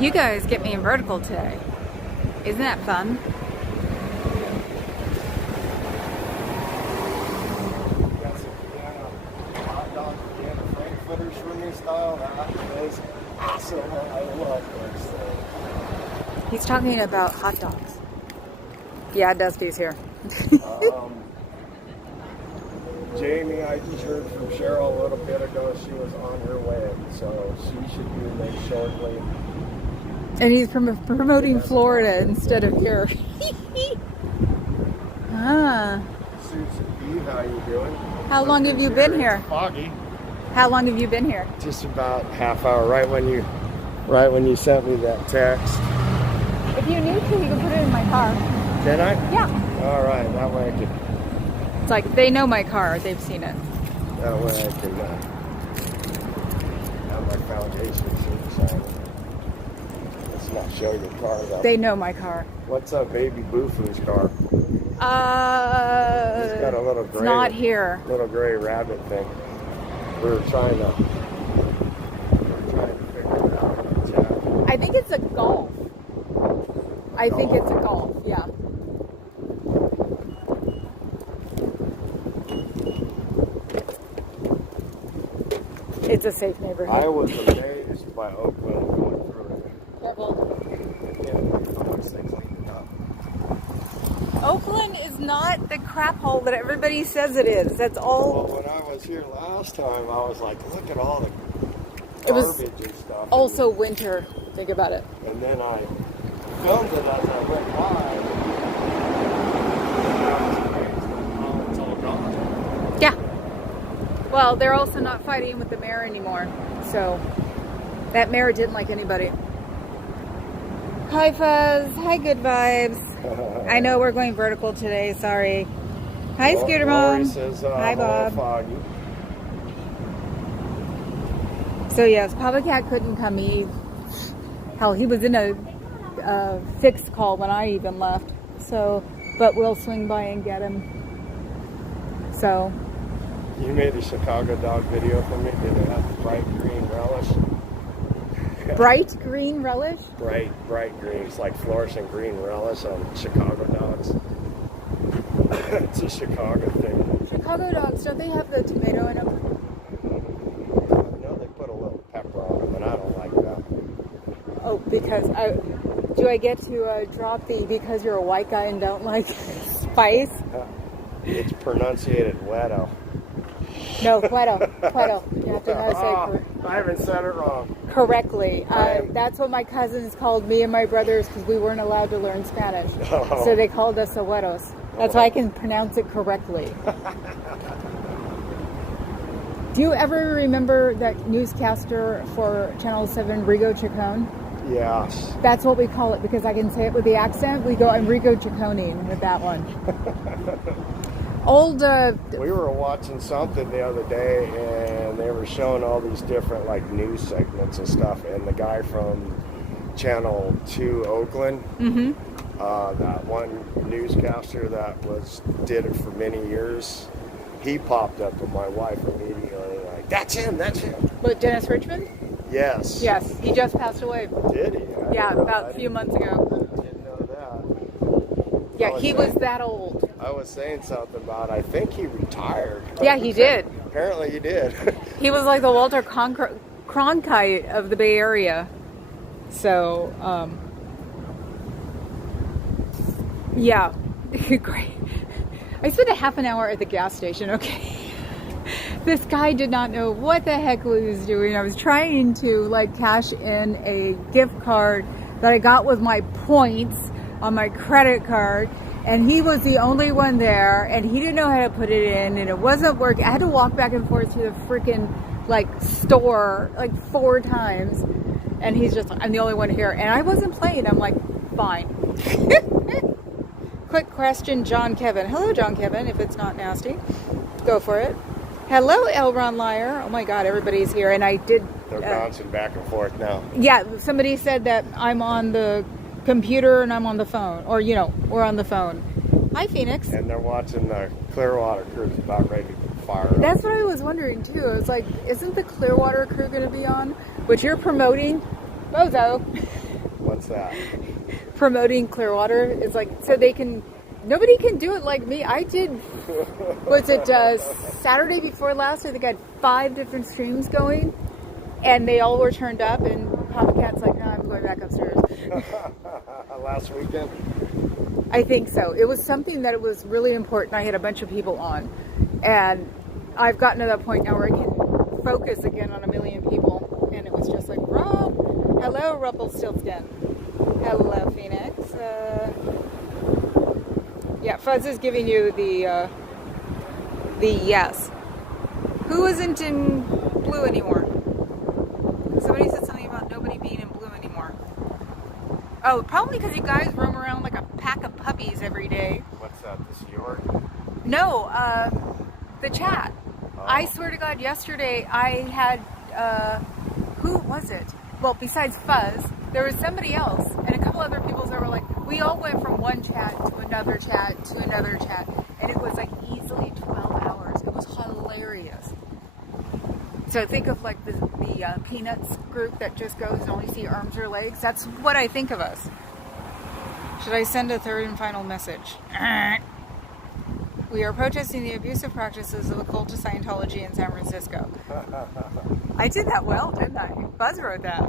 You guys get me in vertical today. Isn't that fun? Got some hot dogs and frankfurters for me style. That is awesome. I love those things. He's talking about hot dogs. Yeah, Dusty's here. Jamie, I just heard from Cheryl a little bit ago. She was on her way, so she should be there shortly. And he's promoting Florida instead of here. Ah. Susan B, how you doing? How long have you been here? Foggy. How long have you been here? Just about half hour. Right when you sent me that text. If you need to, you can put it in my car. Can I? Yeah. All right. That way I can. It's like they know my car. They've seen it. That way I can have my foundation sheet signed. Let's not show your car though. They know my car. What's up, baby Boo-Foo's car? He's got a little gray. It's not here. Little gray rabbit thing. We were trying to figure it out. I think it's a Golf. I think it's a Golf. Yeah. It's a safe neighborhood. I was amazed by Oakland going through it. Careful. How much they cleaned it up. Oakland is not the crap hole that everybody says it is. That's all. Well, when I was here last time, I was like, look at all the It was garbage and stuff. also winter. Think about it. And then I filmed it as I went by. And I was amazed at how it's all gone. Yeah. Well, they're also not fighting with the mayor anymore. So that mayor didn't like anybody. Hi, Fuzz. Hi, Good Vibes. I know we're going vertical today. Sorry. Hi, Scooter Mom. Says, Hi, Bob. Foggy. So yes, Papa Cat couldn't come. He was in a fixed call when I even left. So, but we'll swing by and get him. So. You made a Chicago dog video for me. Did it have bright green relish? Bright green relish? Bright green. It's like fluorescent green relish on Chicago dogs. It's a Chicago thing. Chicago dogs, don't they have the tomato in them? No, they put a little pepper on them, and I don't like that. Oh, because do I get to drop the because you're a white guy and don't like spice? It's pronunciated Wedo. No, Puedo. You have to know say I haven't said it wrong. correctly. That's what my cousins called me and my brothers because we weren't allowed to learn Spanish. Oh. So they called us abuelos. That's why I can pronounce it correctly. Do you ever remember that newscaster for Channel 7, Rigo Chacon? Yes. That's what we call it because I can say it with the accent. We go, I'm Rigo Chaconing with that one. We were watching something the other day, and they were showing all these different like news segments and stuff. And the guy from Channel 2 Oakland, that one newscaster that did it for many years, he popped up with my wife immediately. Like, that's him. What, Dennis Richmond? Yes. Yes, he just passed away. Did he? Yeah, about a few months ago. I didn't know that. Yeah, he was that old. I was saying something about, I think he retired. Yeah, he did. Apparently he did. He was like the Walter Cronkite of the Bay Area. So, yeah, great. I spent a half an hour at the gas station, okay? This guy did not know what the heck he was doing. I was trying to like cash in a gift card that I got with my points on my credit card. And he was the only one there, and he didn't know how to put it in, and it wasn't working. I had to walk back and forth to the freaking like store like 4 times, and he's just like, I'm the only one here, and I wasn't playing. I'm like, fine. Quick question, John Kevin. Hello, John Kevin. If it's not nasty, go for it. Hello, Elron Liar. Oh my God, everybody's here, and I did. They're bouncing back and forth now. Yeah, somebody said that I'm on the computer and I'm on the phone, or we're on the phone. Hi, Phoenix. And they're watching the Clearwater cruise about ready to fire up. That's what I was wondering too. I was like, isn't the Clearwater crew going to be on? Which you're promoting, Bozo. What's that? Promoting Clearwater is like, so they can, nobody can do it like me. I did, was it Saturday before last? I think I had 5 different streams going, and they all were turned up, and Papa Cat's like, no, I'm going back upstairs. Last weekend? I think so. It was something that it was really important. I had a bunch of people on, and I've gotten to that point now where I can focus again on a million people, and it was just like, Rob, hello, Rumpelstiltskin. Hello, Phoenix. Yeah, Fuzz is giving you the yes. Who isn't in blue anymore? Somebody said something about nobody being in blue anymore. Oh, probably because you guys roam around like a pack of puppies every day. What's that, this York? No, the chat. Oh. I swear to God, yesterday I had, who was it? Well, besides Fuzz, there was somebody else and a couple other people that were like, we all went from one chat to another chat to another chat, and it was like easily 12 hours. It was hilarious. So think of like the Peanuts group that just goes and only see arms or legs. That's what I think of us. Should I send a third and final message? We are protesting the abusive practices of the cult of Scientology in San Francisco. I did that well, didn't I? Buzz wrote that.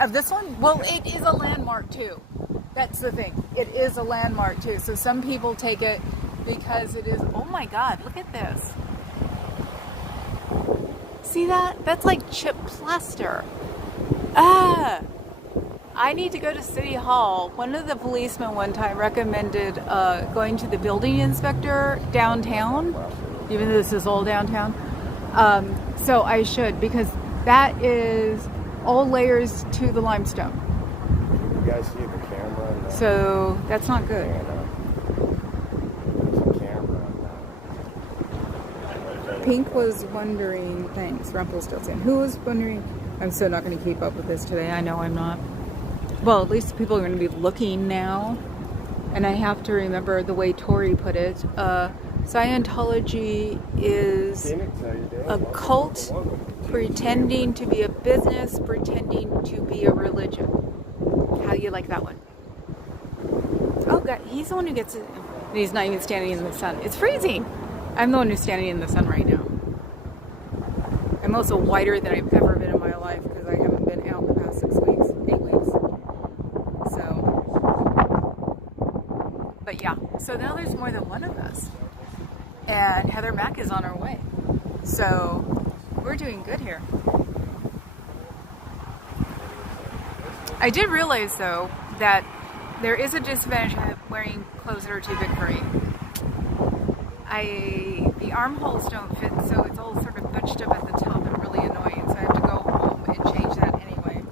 Of this one? Well, it is a landmark too. That's the thing. It is a landmark too. So some people take it because it is, oh my God, look at this. See that? That's like chip plaster. I need to go to City Hall. One of the policemen one time recommended going to the building inspector downtown, even though this is old downtown. So I should, because that is all layers to the limestone. You guys see the camera? And so that's not good. There's a camera on Pink was wondering, thanks, Rumpelstiltskin. Who was wondering? I'm so not going to keep up with this today. I know I'm not. Well, at least people are going to be looking now. And I have to remember the way Tori put it. Scientology is a cult pretending to be a business, pretending to be a religion. How do you like that one? Oh, God, he's the one who gets it. And he's not even standing in the sun. It's freezing. I'm the one who's standing in the sun right now. I'm also whiter than I've ever been in my life because I haven't been out in the past 8 weeks. So, but yeah. So now there's more than one of us. And Heather Mack is on her way. So we're doing good here. I did realize, though, that there is a disadvantage of wearing clothes that are too big for me. The armholes don't fit, so it's all sort of bunched up at the top and really annoying. So I have to go home and change that anyway.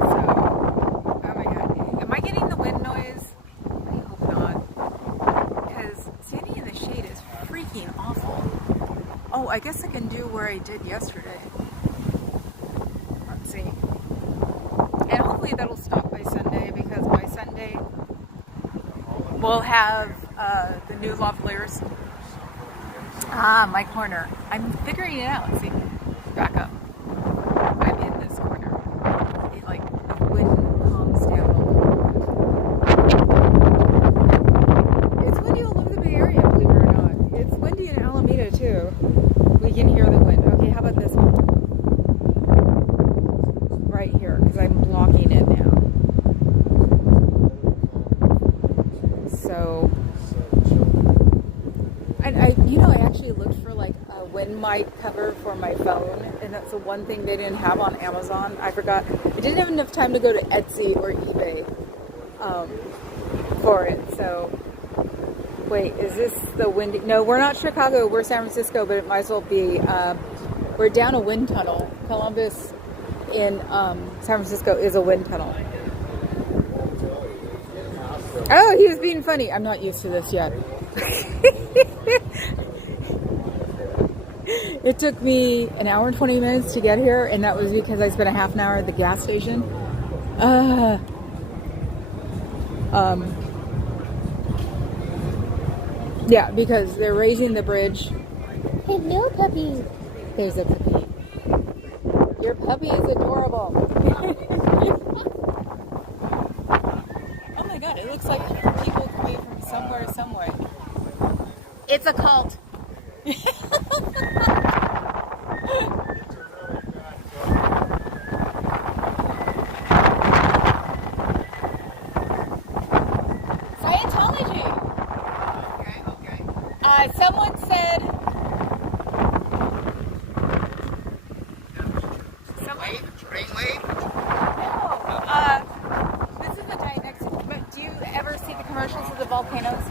So, oh my God. Am I getting the wind noise? I hope not. Because standing in the shade is freaking awful. Oh, I guess I can do where I did yesterday. Let's see. And hopefully that'll stop by Sunday, because by Sunday we'll have the new lavaliers. My corner. I'm figuring it out. See, back up. I'm in this corner. It like the wind calms down a little. It's windy all over the Bay Area, believe it or not. It's windy in Alameda too. We can hear the wind. Okay, how about this one? Right here, because I'm blocking it now. So, and I actually looked for like a wind mic cover for my phone, and that's the one thing they didn't have on Amazon. I forgot. I didn't have enough time to go to Etsy or eBay for it. So, wait, is this the windy? No, we're not Chicago. We're San Francisco, but it might as well be. We're down a wind tunnel. Columbus in San Francisco is a wind tunnel. Oh, he was being funny. I'm not used to this yet. It took me an hour and 20 minutes to get here, and that was because I spent a half an hour at the gas station. Yeah, because they're raising the bridge. Hello, puppy. There's a puppy. Your puppy is adorable. Oh my god, it looks like people coming from somewhere. It's a cult. Scientology. Okay. Someone said. Wait. No. This is a guy next to me. But do you ever see the commercials of the volcanoes?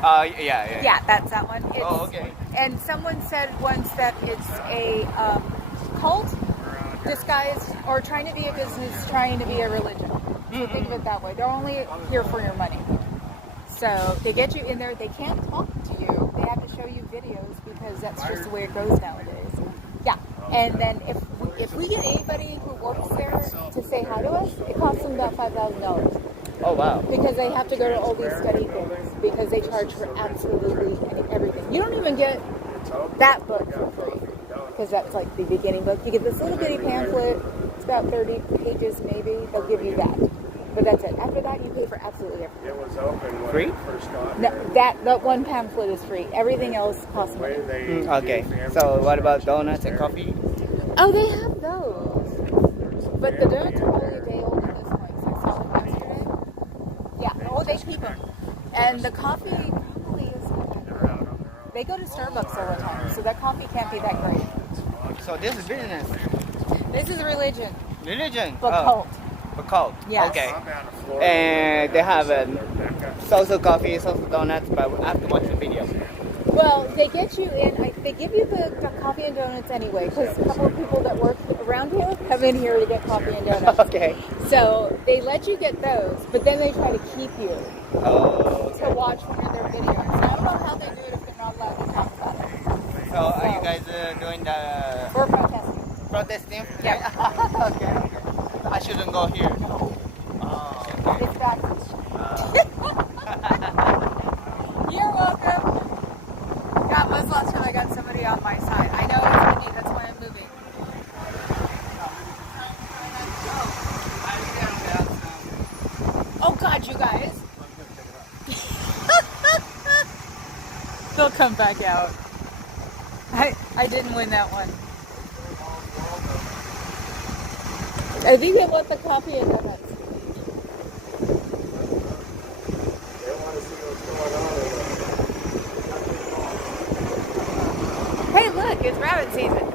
Yeah. Yeah, that's that one. It's, Okay. And someone said once that it's a cult disguised or trying to be a business, trying to be a religion. So think of it that way. They're only here for your money. So they get you in there. They can't talk to you. They have to show you videos because that's just the way it goes nowadays. Yeah. And then if we get anybody who works there to say hi to us, it costs them about $5,000. Oh wow. Because they have to go to all these study things because they charge for absolutely everything. You don't even get that book for free because that's like the beginning book. You get this little bitty pamphlet. It's about 30 pages maybe. They'll give you that. But that's it. After that, you pay for absolutely everything. It was open when Free? I first got No, there. that one pamphlet is free. Everything else costs money. Okay. So what about donuts and coffee? Oh, they have those. But the donuts are probably a day old at this point. So I saw them yesterday. Yeah. Oh, they keep them. And the coffee probably is. They go to Starbucks all the time, so that coffee can't be that great. So this is business. This is religion, Religion. but cult. But cult. Yes. Okay. And they have social coffee, social donuts, but I have to watch the video. Well, they get you in. They give you the coffee and donuts anyway, because a couple of people that work around here come in here to get coffee and donuts. Okay. So they let you get those, but then they try to keep you Oh. to watch one of their videos. And I don't know how they do it if they're not allowed to talk about it. So are you guys doing the Or protesting. protesting? Yeah. Okay. I shouldn't go here. Oh. It's bad. You're welcome. God, when's the last time I got somebody on my side? I know it's windy, that's why I'm moving. Oh God, you guys. They'll come back out. I didn't win that one. I think they want the coffee and donuts. They want to see what's going on. Hey, look, it's rabbit season.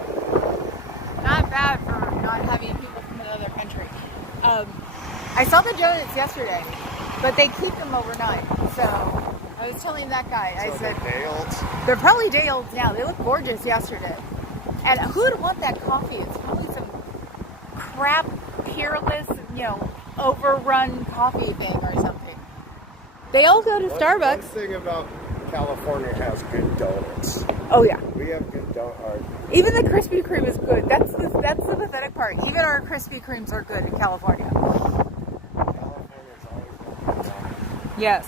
Not bad for not having people from another country. I saw the donuts yesterday, but they keep them overnight. So I was telling that guy, I said, they're probably day olds now. They look gorgeous yesterday. And who would want that coffee? It's probably some crap, peerless, overrun coffee thing or something. They all go to Starbucks. One thing about California has good donuts. Oh yeah. We have good donuts. Even the Krispy Kreme is good. That's the pathetic part. Even our Krispy Kremes are good in California. California's always good. Yes.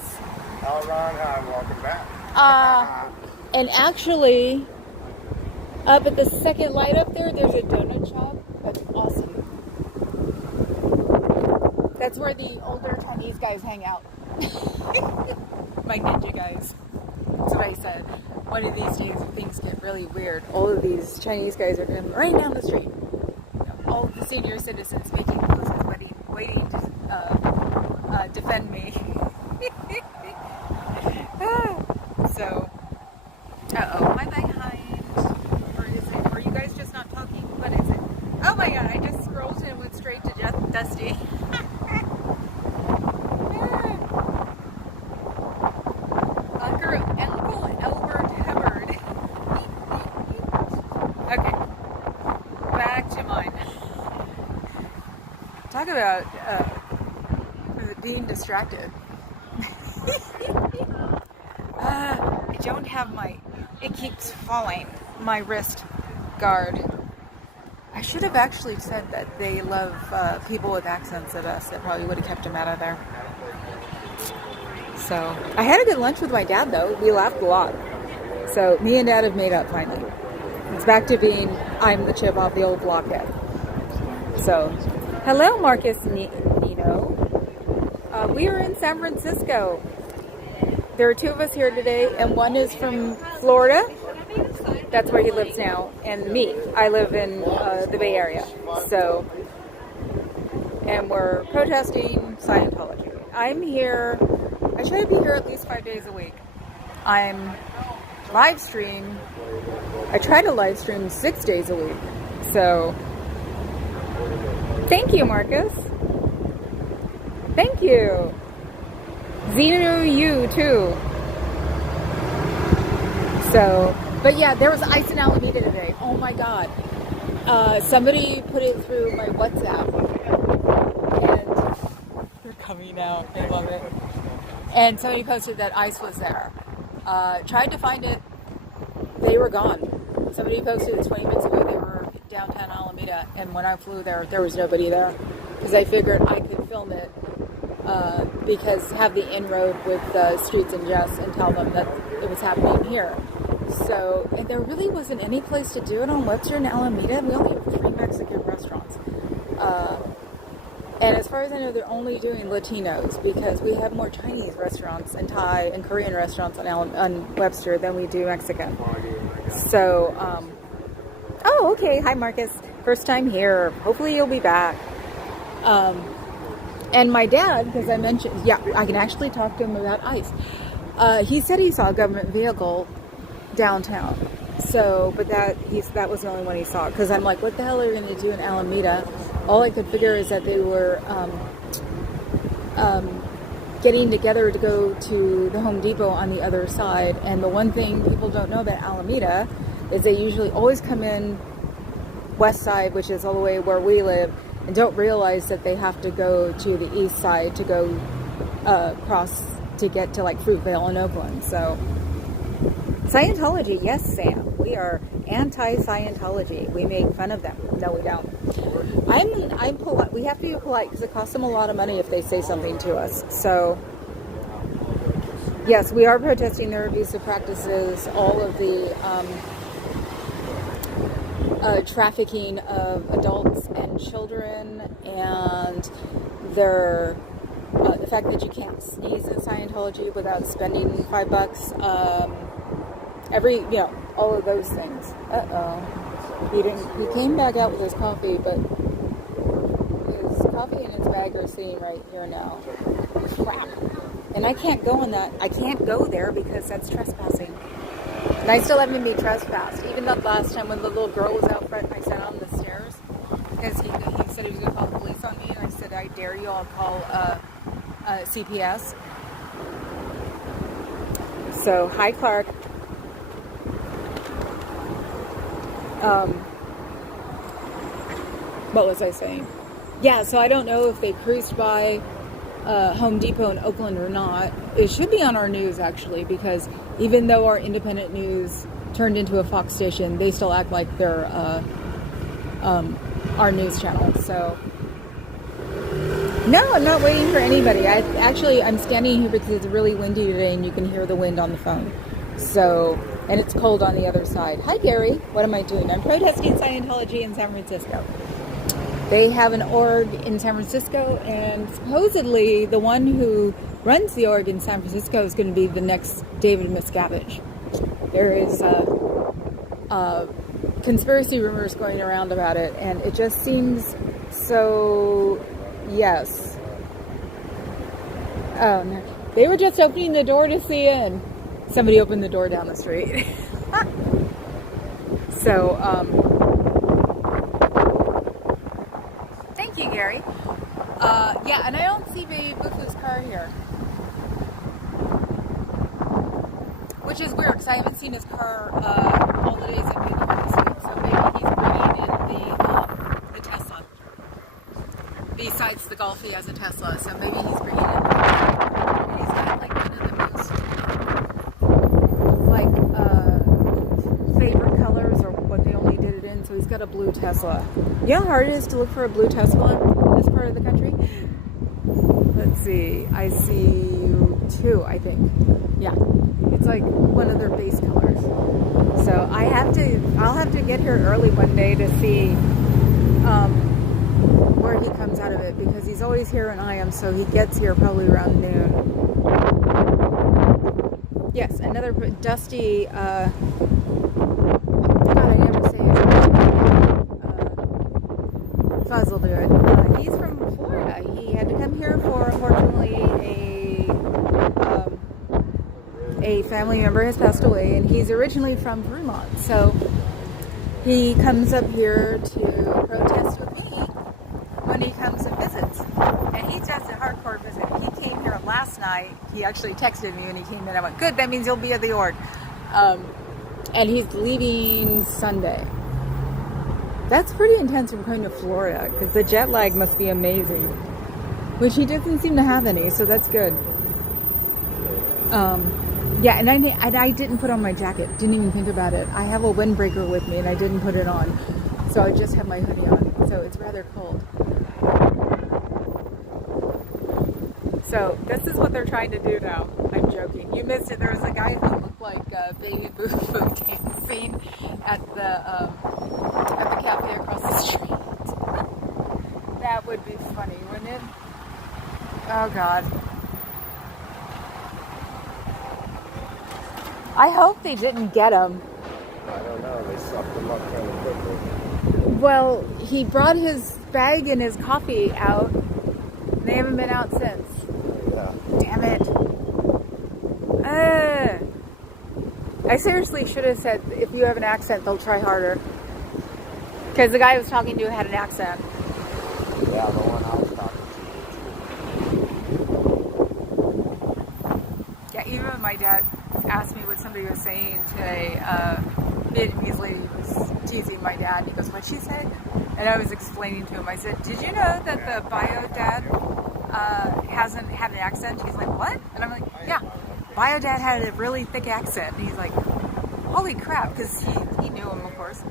Ron, hi, welcome back. And actually, up at the second light up there, there's a donut shop. That's awesome. That's where the older Chinese guys hang out. My ninja guys. That's what I said. One of these days, if things get really weird, all of these Chinese guys are going right down the street. All the senior citizens making poses, waiting to defend me. So, am I behind? Or is it? Are you guys just not talking? What is it? Oh my God! I just scrolled and went straight to Dusty. Uncle Albert Hubbard. Okay, back to mine. Talk about being distracted. I don't have it keeps falling, my wrist guard. I should have actually said that they love people with accents at us. That probably would have kept them out of there. So I had a good lunch with my dad, though. We laughed a lot. So me and Dad have made up finally. It's back to being I'm the chip off the old blockhead. So, hello, Marcus Nino. We are in San Francisco. There are two of us here today, and one is from Florida. That's where he lives now, and me. I live in the Bay Area. So, and we're protesting Scientology. I'm here. I try to be here at least 5 days a week. I'm live stream. I try to live stream 6 days a week. So, thank you, Marcus. Thank you. Xenu, you too. So, but yeah, there was ice in Alameda today. Oh my God. Somebody put it through my WhatsApp. And they're coming out. I love it. And somebody posted that ice was there. Tried to find it. They were gone. Somebody posted it 20 minutes ago. They were downtown Alameda. And when I flew there, there was nobody there. Because I figured I could film it. Because have the inroad with Streets and Jess and tell them that it was happening here. So, and there really wasn't any place to do it on Webster and Alameda. We only have 3 Mexican restaurants. And as far as I know, they're only doing Latinos because we have more Chinese restaurants and Thai and Korean restaurants on Webster than we do Mexican. So, oh, okay. Hi, Marcus. First time here. Hopefully you'll be back. And my dad, because I mentioned, yeah, I can actually talk to him about ICE. He said he saw a government vehicle downtown. So, but that was the only one he saw. Because I'm like, what the hell are you going to do in Alameda? All I could figure is that they were getting together to go to the Home Depot on the other side. And the one thing people don't know about Alameda is they usually always come in west side, which is all the way where we live, and don't realize that they have to go to the east side to go across to get to like Fruitvale in Oakland. So Scientology, yes, Sam, we are anti-Scientology. We make fun of them. No, we don't. I'm polite. We have to be polite because it costs them a lot of money if they say something to us. So yes, we are protesting their abusive practices, all of the trafficking of adults and children, and their the fact that you can't sneeze in Scientology without spending $5. All of those things. He came back out with his coffee, but his coffee and his bag are sitting right here now. Crap. And I can't go on that. I can't go there because that's trespassing. And I still haven't been trespassed. Even that last time when the little girl was out front, I sat on the stairs because he said he was going to call the police on me, and I said, I dare you, I'll call CPS. So, hi, Clark. What was I saying? Yeah, so I don't know if they cruised by Home Depot in Oakland or not. It should be on our news, actually, because even though our independent news turned into a Fox station, they still act like they're our news channel. So no, I'm not waiting for anybody. I'm standing here because it's really windy today and you can hear the wind on the phone. So, and it's cold on the other side. Hi, Gary. What am I doing? I'm protesting Scientology in San Francisco. They have an org in San Francisco, and supposedly the one who runs the org in San Francisco is going to be the next David Miscavige. There is conspiracy rumors going around about it, and it just seems so, yes. Oh, no. They were just opening the door to see in. Somebody opened the door down the street. So, thank you, Gary. Yeah, and I don't see Baby Bufu's car here. Which is weird, because I haven't seen his car all the days I've been here this week. So maybe he's bringing in the Tesla. Besides the Golf, he has a Tesla. So maybe he's bringing in the car. And he's got like one of the most favorite colors, or what they only did it in. So he's got a blue Tesla. You know how hard it is to look for a blue Tesla in this part of the country? Let's see. I see too, I think. Yeah, it's like one of their base colors. So I'll have to get here early one day to see where he comes out of it, because he's always here when I am, so he gets here probably around noon. Yes, another dusty, God, I never say his name. Fuzz will do it. He's from Florida. He had to come here for, unfortunately, a family member has passed away, and he's originally from Vermont. So he comes up here to protest with me when he comes and visits. And he does a hardcore visit. He came here last night. He actually texted me when he came in. I went, good, that means he'll be at the Ord. And he's leaving Sunday. That's pretty intense from going to Florida, because the jet lag must be amazing. Which he doesn't seem to have any, so that's good. Yeah, and I didn't put on my jacket. Didn't even think about it. I have a windbreaker with me, and I didn't put it on. So I just have my hoodie on. So it's rather cold. So this is what they're trying to do now. I'm joking. You missed it. There was a guy who looked like Baby Boo Boo dancing at the cafe across the street. That would be funny, wouldn't it? Oh God. I hope they didn't get him. I don't know. They sucked him up kind of quickly. Well, he brought his bag and his coffee out. They haven't been out since. Yeah. Damn it. I seriously should have said, if you have an accent, they'll try harder. Because the guy I was talking to had an accent. Yeah, the one I was talking to. Yeah, even my dad asked me what somebody was saying today. Vietnamese lady was teasing my dad. He goes, what'd she say? And I was explaining to him. I said, did you know that the bio dad hasn't had an accent? He's like, what? And I'm like, yeah, bio dad had a really thick accent. And he's like, holy crap, because he knew him, of course.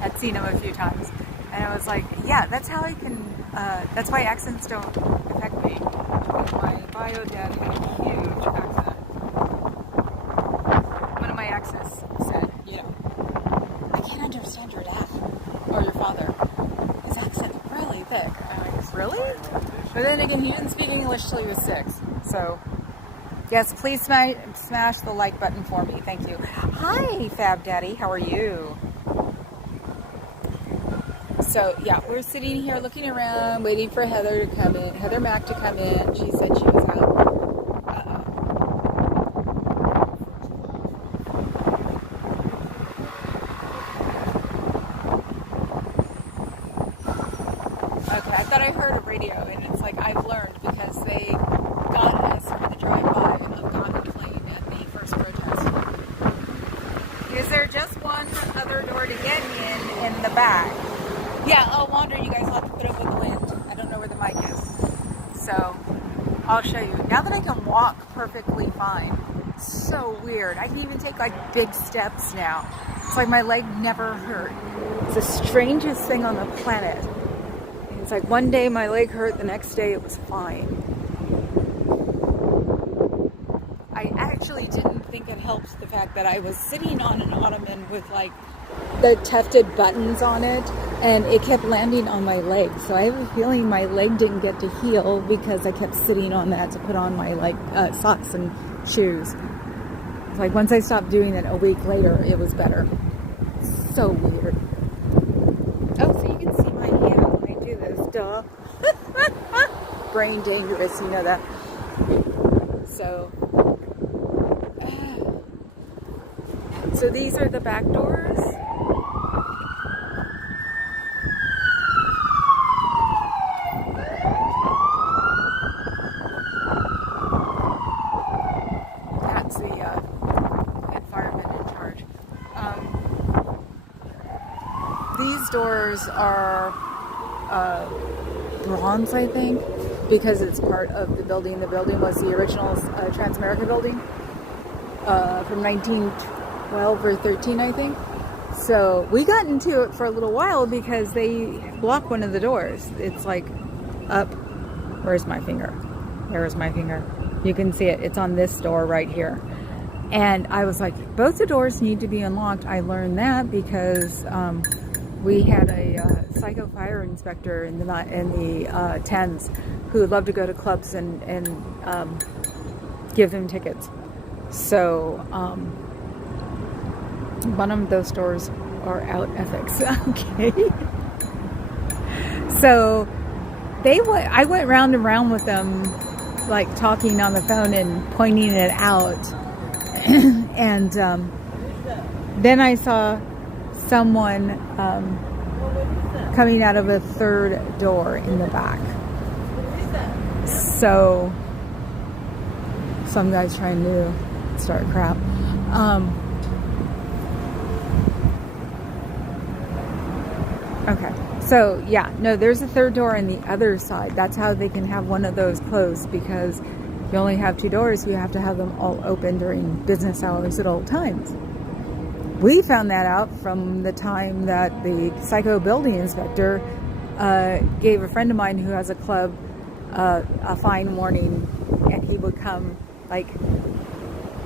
I'd seen him a few times. And I was like, yeah, that's how I can, that's why accents don't affect me. My bio dad had a huge accent. One of my exes said, you know, I can't understand your dad or your father. His accent's really thick. I'm like, really? But then again, he didn't speak English till he was 6. So, yes, please smash the like button for me. Thank you. Hi, Fab Daddy. How are you? So, yeah, we're sitting here looking around, waiting for Heather to come in. Heather Mack to come in. She said she was out. Okay, I thought I heard a radio, and it's like I've learned, because they got us for the drive-by of Gandhi plane at the first protest. Is there just one other door to get in the back? Yeah, I'll wander. You guys will have to put up with the wind. I don't know where the mic is. So, I'll show you. Now that I can walk perfectly fine. So weird. I can even take like big steps now. It's like my leg never hurt. It's the strangest thing on the planet. It's like one day my leg hurt, the next day it was fine. I actually didn't think it helped the fact that I was sitting on an ottoman with like the tufted buttons on it, and it kept landing on my leg. So I have a feeling my leg didn't get to heal because I kept sitting on that to put on my socks and shoes. It's like once I stopped doing it a week later, it was better. So weird. Oh, so you can see my hand when I do this, duh. Brain dangerous, you know that. So these are the back doors. That's the head fireman in charge. These doors are bronze, I think, because it's part of the building. The building was the original Transamerica building from 1912 or 13, I think. So we got into it for a little while because they block one of the doors. It's like up. Where's my finger? There's my finger. You can see it. It's on this door right here. And I was like, both the doors need to be unlocked. I learned that because we had a psycho fire inspector in the 10s who loved to go to clubs and give them tickets. So one of those doors are out ethics. Okay. So I went round and round with them, like talking on the phone and pointing it out. And then I saw someone coming out of a third door in the back. So some guy's trying to start crap. Okay. So yeah, no, there's a third door on the other side. That's how they can have one of those closed, because you only have 2 doors. You have to have them all open during business hours at all times. We found that out from the time that the psycho building inspector gave a friend of mine who has a club a fine warning, and he would come like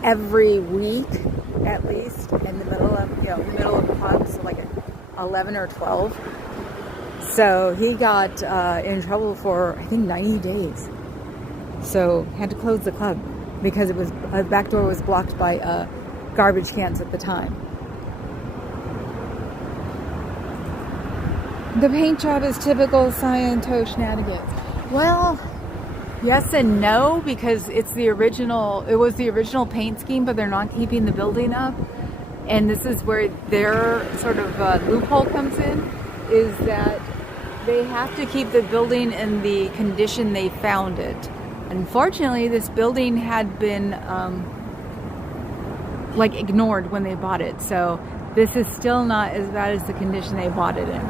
every week at least in the middle of the club, so like at 11 or 12. So he got in trouble for, I think, 90 days. So had to close the club because it was the back door was blocked by garbage cans at the time. The paint job is typical Scientology shenanigans. Well, yes and no, because it was the original paint scheme, but they're not keeping the building up. And this is where their sort of loophole comes in, is that they have to keep the building in the condition they found it. Unfortunately, this building had been ignored when they bought it. So this is still not as bad as the condition they bought it in.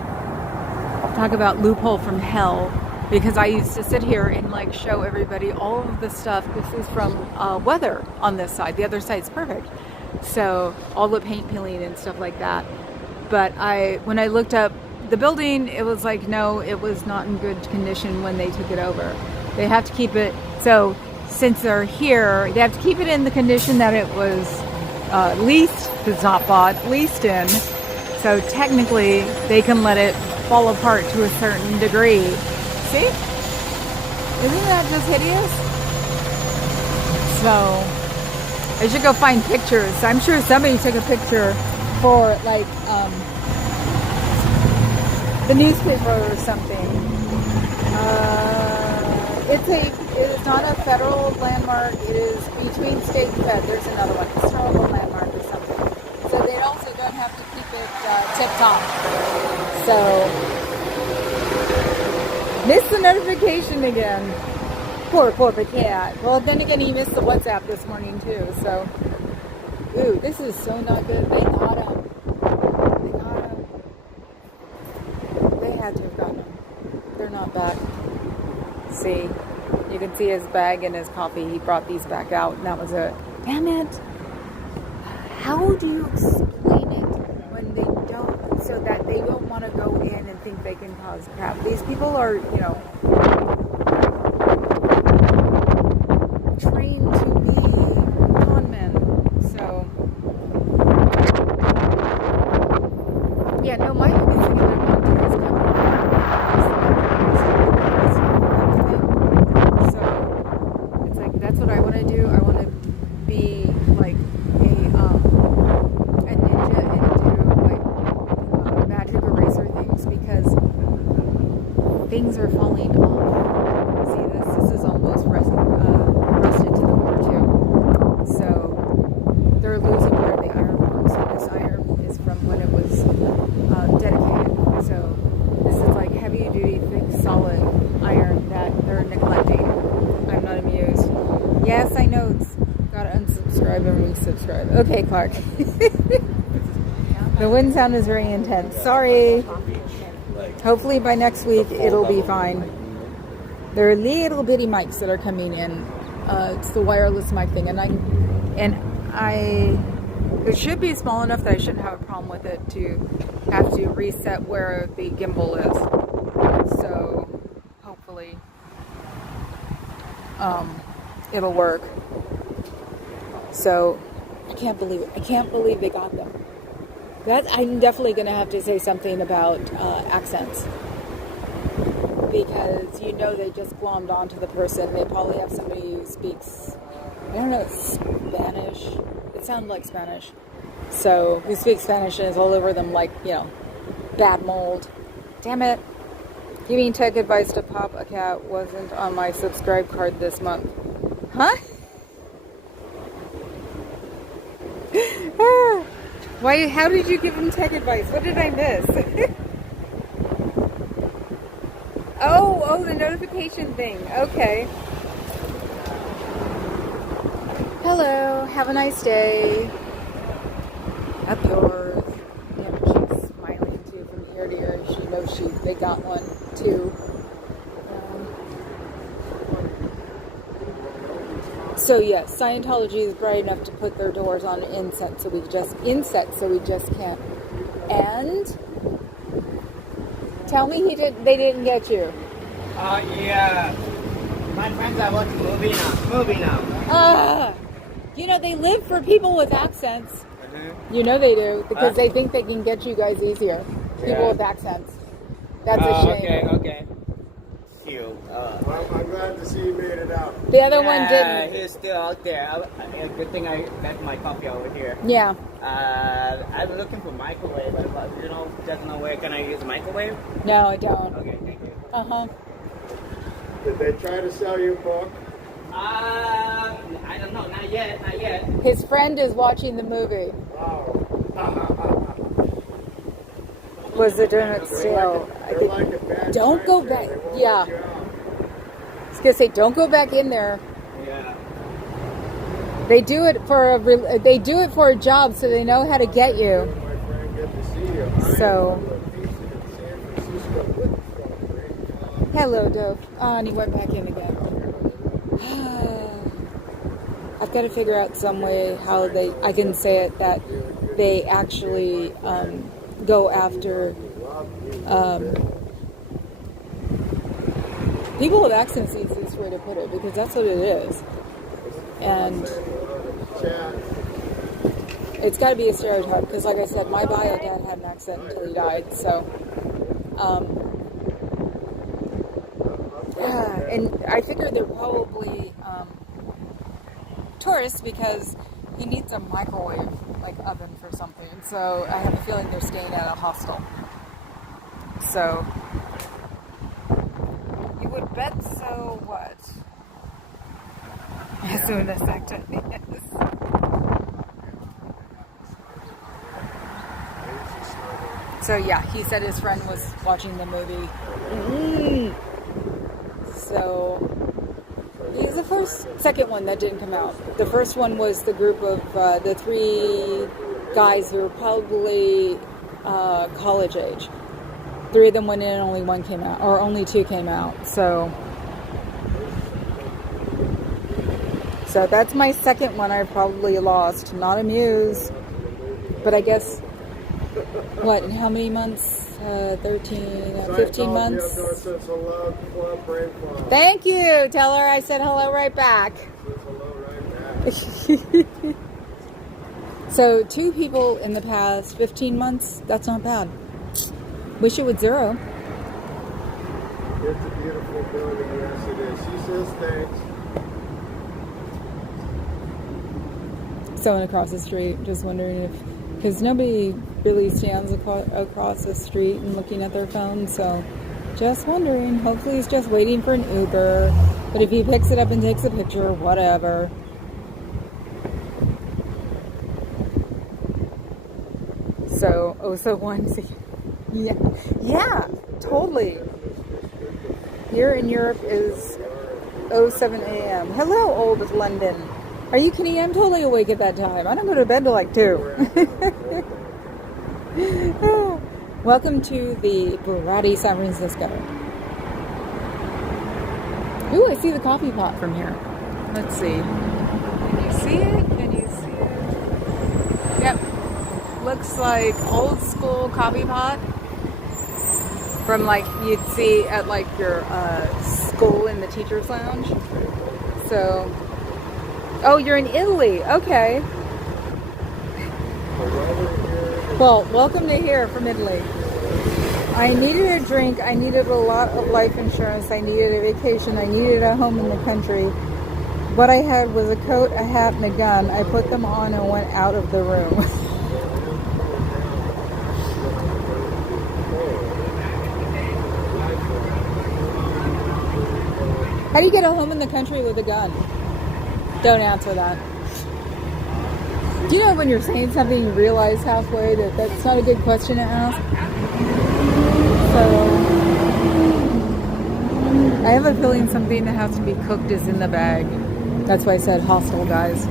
Talk about loophole from hell, because I used to sit here and show everybody all of the stuff. This is from weather on this side. The other side's perfect. So all the paint peeling and stuff like that. But when I looked up the building, it was like, no, it was not in good condition when they took it over. They have to keep it, so since they're here, they have to keep it in the condition that it was leased, if it's not bought, leased in. So technically, they can let it fall apart to a certain degree. See? Isn't that just hideous? So I should go find pictures. I'm sure somebody took a picture for the newspaper or something. It's not a federal landmark. It is between state and fed. There's another one, historical landmark or something. So they also don't have to keep it tip top. So missed the notification again. Poor corporate cat. Well, then again, he missed the WhatsApp this morning too. So, ooh, this is so not good. They got him. They had to have gotten him. They're not back. See, you can see his bag and his coffee. He brought these back out, and that was it. Damn it! How do you explain it when they don't, so that they don't want to go in and think they can cause crap? These people are, trained to be con men. So, yeah, no, my biggest thing that I want to do is come so it's like, that's what I want to do. I want to be like a ninja and do magic eraser things, because things are falling off. See this? This is almost rusted to the core too. So they're losing part of the iron form. So this iron is from when it was dedicated. So this is like heavy duty, thick, solid iron that they're neglecting. I'm not amused. Yes, I know. Gotta unsubscribe and resubscribe. Okay, Clark. The wind sound is very intense. Sorry. Hopefully by next week it'll be fine. There are little bitty mics that are coming in. It's the wireless mic thing, and it should be small enough that I shouldn't have a problem with it to have to reset where the gimbal is. So hopefully it'll work. So I can't believe it. I can't believe they got them. I'm definitely going to have to say something about accents, because you know they just glommed onto the person. They probably have somebody who speaks, I don't know, Spanish. It sounded like Spanish. So who speaks Spanish and is all over them like, bad mold. Damn it. Giving tech advice to pop a cat wasn't on my subscribe card this month. Huh? Why? How did you give him tech advice? What did I miss? Oh, the notification thing. Okay. Hello. Have a nice day. Up yours. Yeah, she's smiling too from ear to ear. She knows they got one too. So yes, Scientology is bright enough to put their doors on insect, so we just can't. And tell me they didn't get you. Yeah. My friends are watching movie now. They live for people with accents. You know they do, because they think they can get you guys easier. People with accents. That's a shame. Okay. Well, I'm glad to see you made it out. The other one didn't. He's still out there. Good thing I got my coffee over here. Yeah. I'm looking for microwave. Doesn't know where can I use microwave? No, I don't. Okay, thank you. Did they try to sell you a book? I don't know. Not yet. His friend is watching the movie. Wow. Was the donut stale? Don't go back. Yeah. I was gonna say, don't go back in there. Yeah. They do it for a job, so they know how to get you. So. Hello, Dove. Oh, and he went back in again. I've got to figure out some way how I can say it, that they actually go after people with accents is the easiest way to put it, because that's what it is. And it's got to be a stereotype, because like I said, my bio dad had an accent until he died, so and I figure they're probably tourists, because he needs a microwave oven for something, so I have a feeling they're staying at a hostel. So you would bet so what? As soon as that yes. So yeah, he said his friend was watching the movie. So he's the second one that didn't come out. The first one was the group of the 3 guys who were probably college age. 3 of them went in and only 1 came out, or only 2 came out. So that's my second one I've probably lost. Not amused, but I guess, what, in how many months? 15 months. Thank you. Tell her I said hello right back. So 2 people in the past 15 months, that's not bad. Wish it would 0. It's a beautiful building, yes it is. She says thanks. Someone across the street, just wondering if, because nobody really stands across the street and looking at their phone, so just wondering. Hopefully he's just waiting for an Uber, but if he picks it up and takes a picture, whatever. So, onesie. Yeah, totally. Here in Europe is 07 a.m. Hello, old London. Are you kidding? I'm totally awake at that time. I don't go to bed till like 2. Welcome to the bratty San Francisco. Ooh, I see the coffee pot from here. Let's see. Can you see it? Can you see it? Yep. Looks like old school coffee pot from you'd see at your school in the teacher's lounge. So Oh, you're in Italy. Okay. Well, welcome to here from Italy. I needed a drink. I needed a lot of life insurance. I needed a vacation. I needed a home in the country. What I had was a coat, a hat, and a gun. I put them on and went out of the room. How do you get a home in the country with a gun? Don't answer that. Do you know when you're saying something, you realize halfway that that's not a good question to ask? So, I have a feeling something that has to be cooked is in the bag. That's why I said hostile, guys.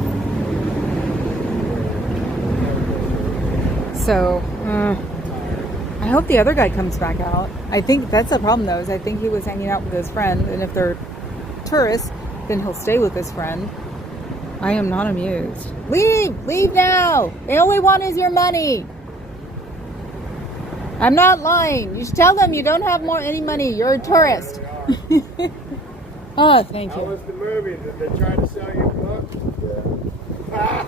So, I hope the other guy comes back out. I think that's the problem, though, is I think he was hanging out with his friend, and if they're tourists, then he'll stay with his friend. I am not amused. Leave! Leave now! They only want is your money! I'm not lying. You should tell them you don't have any money. You're a tourist. Oh, thank you. How was the movie? Did they try to sell you a book? Yeah.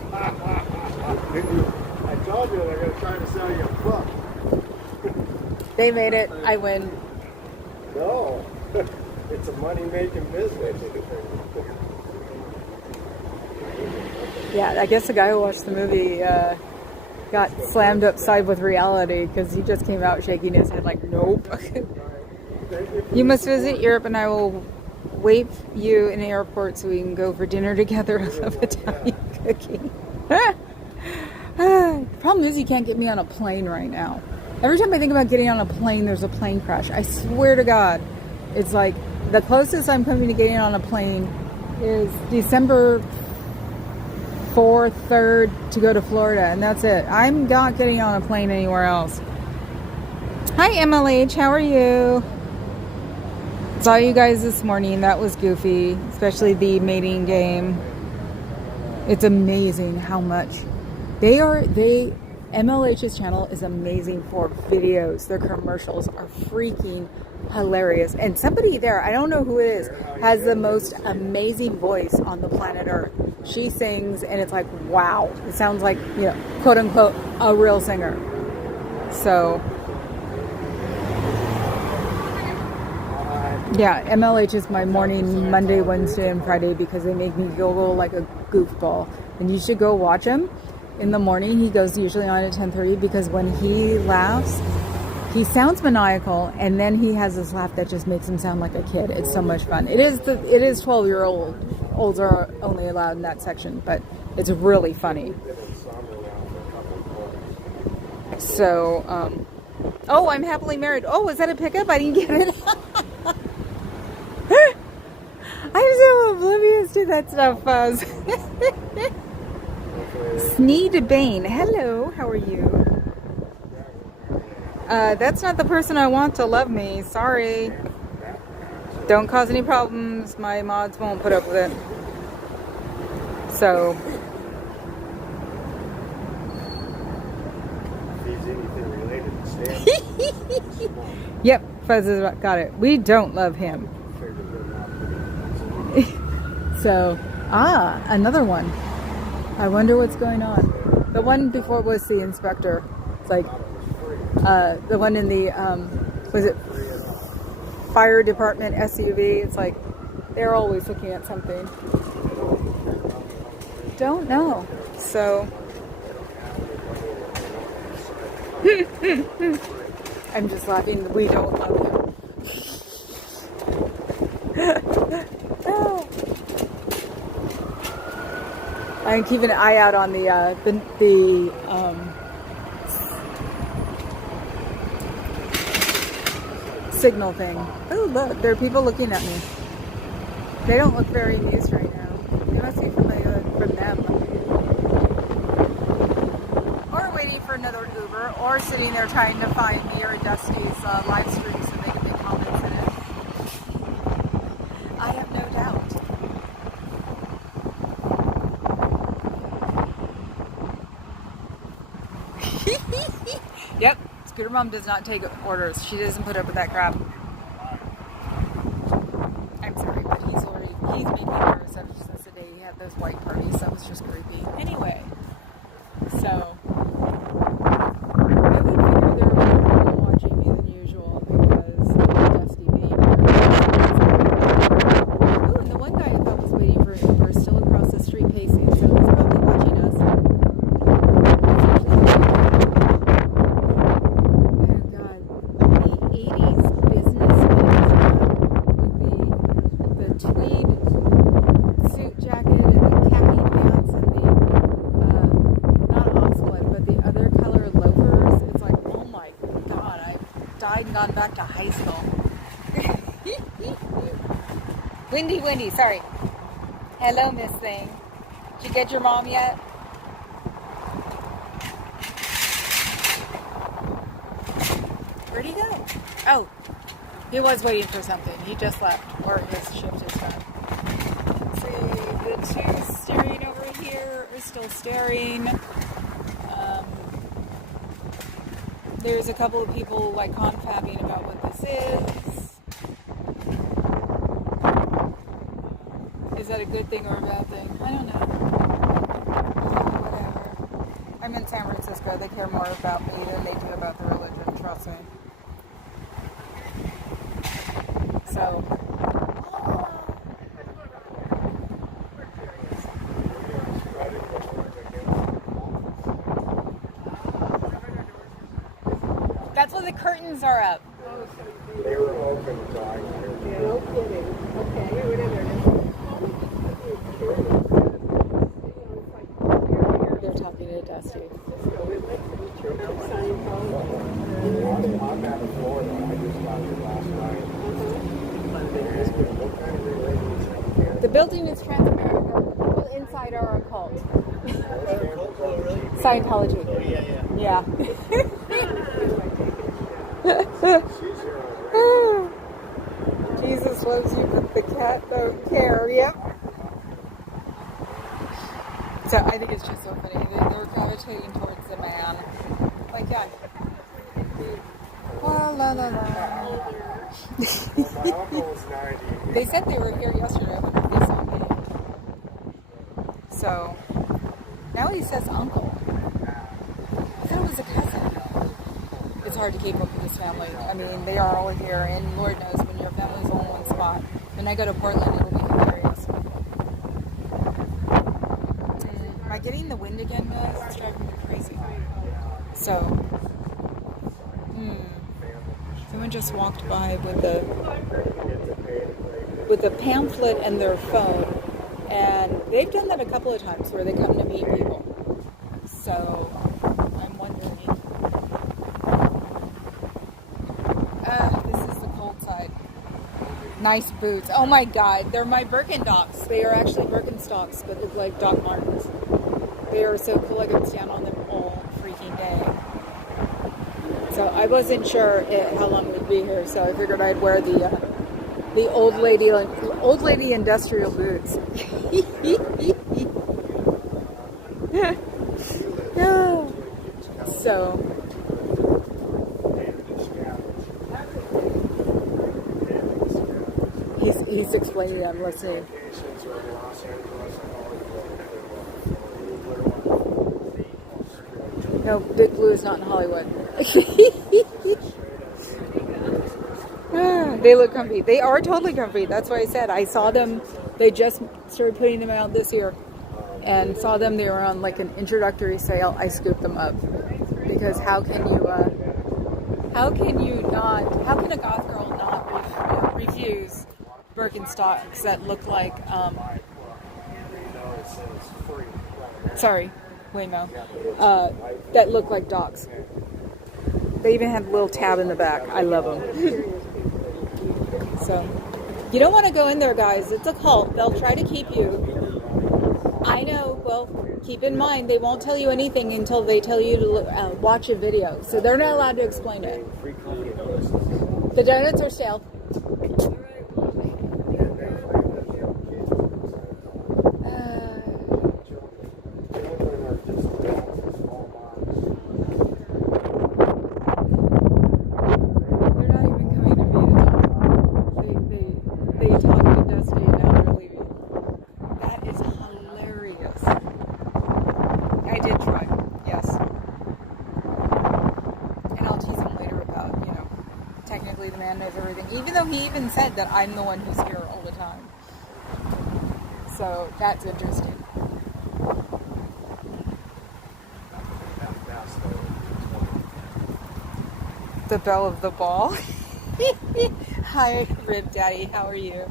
I told you they're going to try to sell you a book. They made it. I win. No. It's a money-making business. Yeah, I guess the guy who watched the movie got slammed upside with reality because he just came out shaking his head like, nope. You must visit Europe and I will wait you in the airport so we can go for dinner together. I love Italian cooking. The problem is you can't get me on a plane right now. Every time I think about getting on a plane, there's a plane crash. I swear to God. It's like the closest I'm coming to getting on a plane is December 4th, 3rd to go to Florida, and that's it. I'm not getting on a plane anywhere else. Hi MLH, how are you? Saw you guys this morning. That was goofy, especially the mating game. It's amazing how much MLH's channel is amazing for videos. Their commercials are freaking hilarious. And somebody there, I don't know who it is, has the most amazing voice on the planet Earth. She sings and it's like, wow. It sounds like, you know, quote unquote, a real singer. So, yeah, MLH is my morning Monday, Wednesday, and Friday because they make me feel a little like a goofball. And you should go watch him. In the morning, he goes usually on at 10:30 because when he laughs, he sounds maniacal, and then he has this laugh that just makes him sound like a kid. It's so much fun. It is 12-year-olds are only allowed in that section, but it's really funny. So, oh, I'm happily married. Oh, was that a pickup? I didn't get it. I'm so oblivious to that stuff, Fuzz. Sneed Bane. Hello, how are you? That's not the person I want to love me. Sorry. Don't cause any problems. My mods won't put up with it. So. Yep, Fuzz has got it. We don't love him. So, another one. I wonder what's going on. The one before was the inspector. It's like, the one in the, was it fire department SUV? It's like, they're always looking at something. Don't know. So, I'm just laughing. We don't love him. I'm keeping an eye out on the signal thing. Oh, look, there are people looking at me. They don't look very amused right now. They must be from them. Or waiting for another Uber, or sitting there trying to find me or Dusty's live stream so they can make comments in it. I have no doubt. Yep, Scooter Mom does not take orders. She doesn't put up with that crap. I'm sorry, but he's made me nervous ever since the day he had those white parties. That was just creepy. Anyway, so I would figure there were more people watching me than usual because of Dusty being here. Ooh, and the one guy I thought was waiting for an Uber is still across the street pacing, so he's probably watching us. Oh God, the 80s businessman with the tweed suit jacket and the khaki pants and the not oxblood, but the other color loafers. It's like, oh my God, I've died and gone back to high school. Windy, sorry. Hello, Miss Thing. Did you get your mom yet? Where'd he go? Oh, he was waiting for something. He just left, or his shift is done. Let's see, the two staring over here are still staring. There's a couple of people like confabbing about what this is. Is that a good thing or a bad thing? I don't know. Whatever. I'm in San Francisco. They care more about me than they do about the religion. Trust me. So. That's when the curtains are up. They were open, so I Yeah, no kidding. Okay, whatever. They're talking to Dusty. Church of Scientology. I'm out of Florida. I just got here last night. What kind of religion? The building is Transamerica. The people inside are a cult. Scientology. Yeah. Jesus loves you, but the cat don't care. Yep. So I think it's just so funny. They're gravitating towards the man. Like, yeah. Oh, la la la. My uncle's 90. They said they were here yesterday. I wonder if they saw me. So now he says uncle. I thought it was a cousin. It's hard to keep up with this family. I mean, they are all here, and Lord knows when your family's all in one spot. When I go to Portland, it'll be hilarious. Am I getting the wind again, guys? It's driving me crazy. So, someone just walked by with a pamphlet and their phone, and they've done that a couple of times where they come to meet people. So I'm wondering. This is the cold side. Nice boots. Oh my God, they're my Birkenstocks. They are actually Birkenstocks, but look like Doc Martens. They are so cool. I could stand on them all freaking day. So I wasn't sure how long we'd be here, so I figured I'd wear the old lady industrial boots. So he's explaining. I'm listening. No, Big Blue is not in Hollywood. They look comfy. They are totally comfy. That's why I said I saw them. They just started putting them out this year, and saw them. They were on like an introductory sale. I scooped them up because how can a goth girl not refuse Birkenstocks that look like sorry, Waymo, that look like dogs. They even had a little tab in the back. I love them. So, you don't want to go in there, guys. It's a cult. They'll try to keep you. I know. Well, keep in mind, they won't tell you anything until they tell you to watch a video. So they're not allowed to explain it. The donuts are stale. technically the man knows everything, even though he even said that I'm the one who's here all the time. So that's interesting. The bell of the ball. Hi, Rib Daddy. How are you?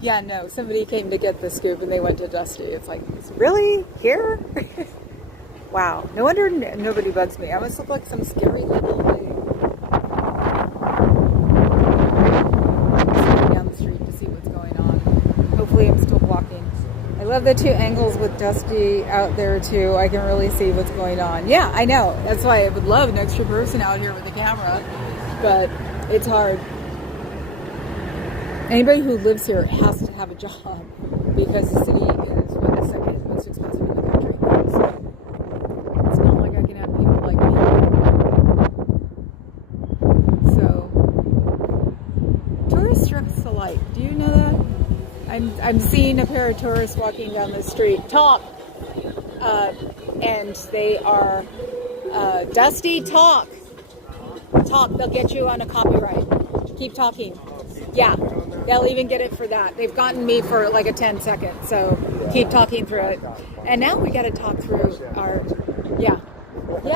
Yeah, no. Somebody came to get the scoop and they went to Dusty. It's like, really? Here? Wow. No wonder nobody bugs me. I must look like some scary little thing. Just down the street to see what's going on. Hopefully I'm still walking. I love the two angles with Dusty out there too. I can really see what's going on. Yeah, I know. That's why I would love an extra person out here with a camera. But it's hard. Anybody who lives here has to have a job because the city is the second most expensive in the country. So it's not like I can have people like me. So tourist strips alike. Do you know that? I'm seeing a pair of tourists walking down the street. Talk, and they are Dusty. Talk. They'll get you on a copyright. Keep talking. Yeah, they'll even get it for that. They've gotten me for like a 10 seconds, so keep talking through it. And now we got to talk through our, yeah,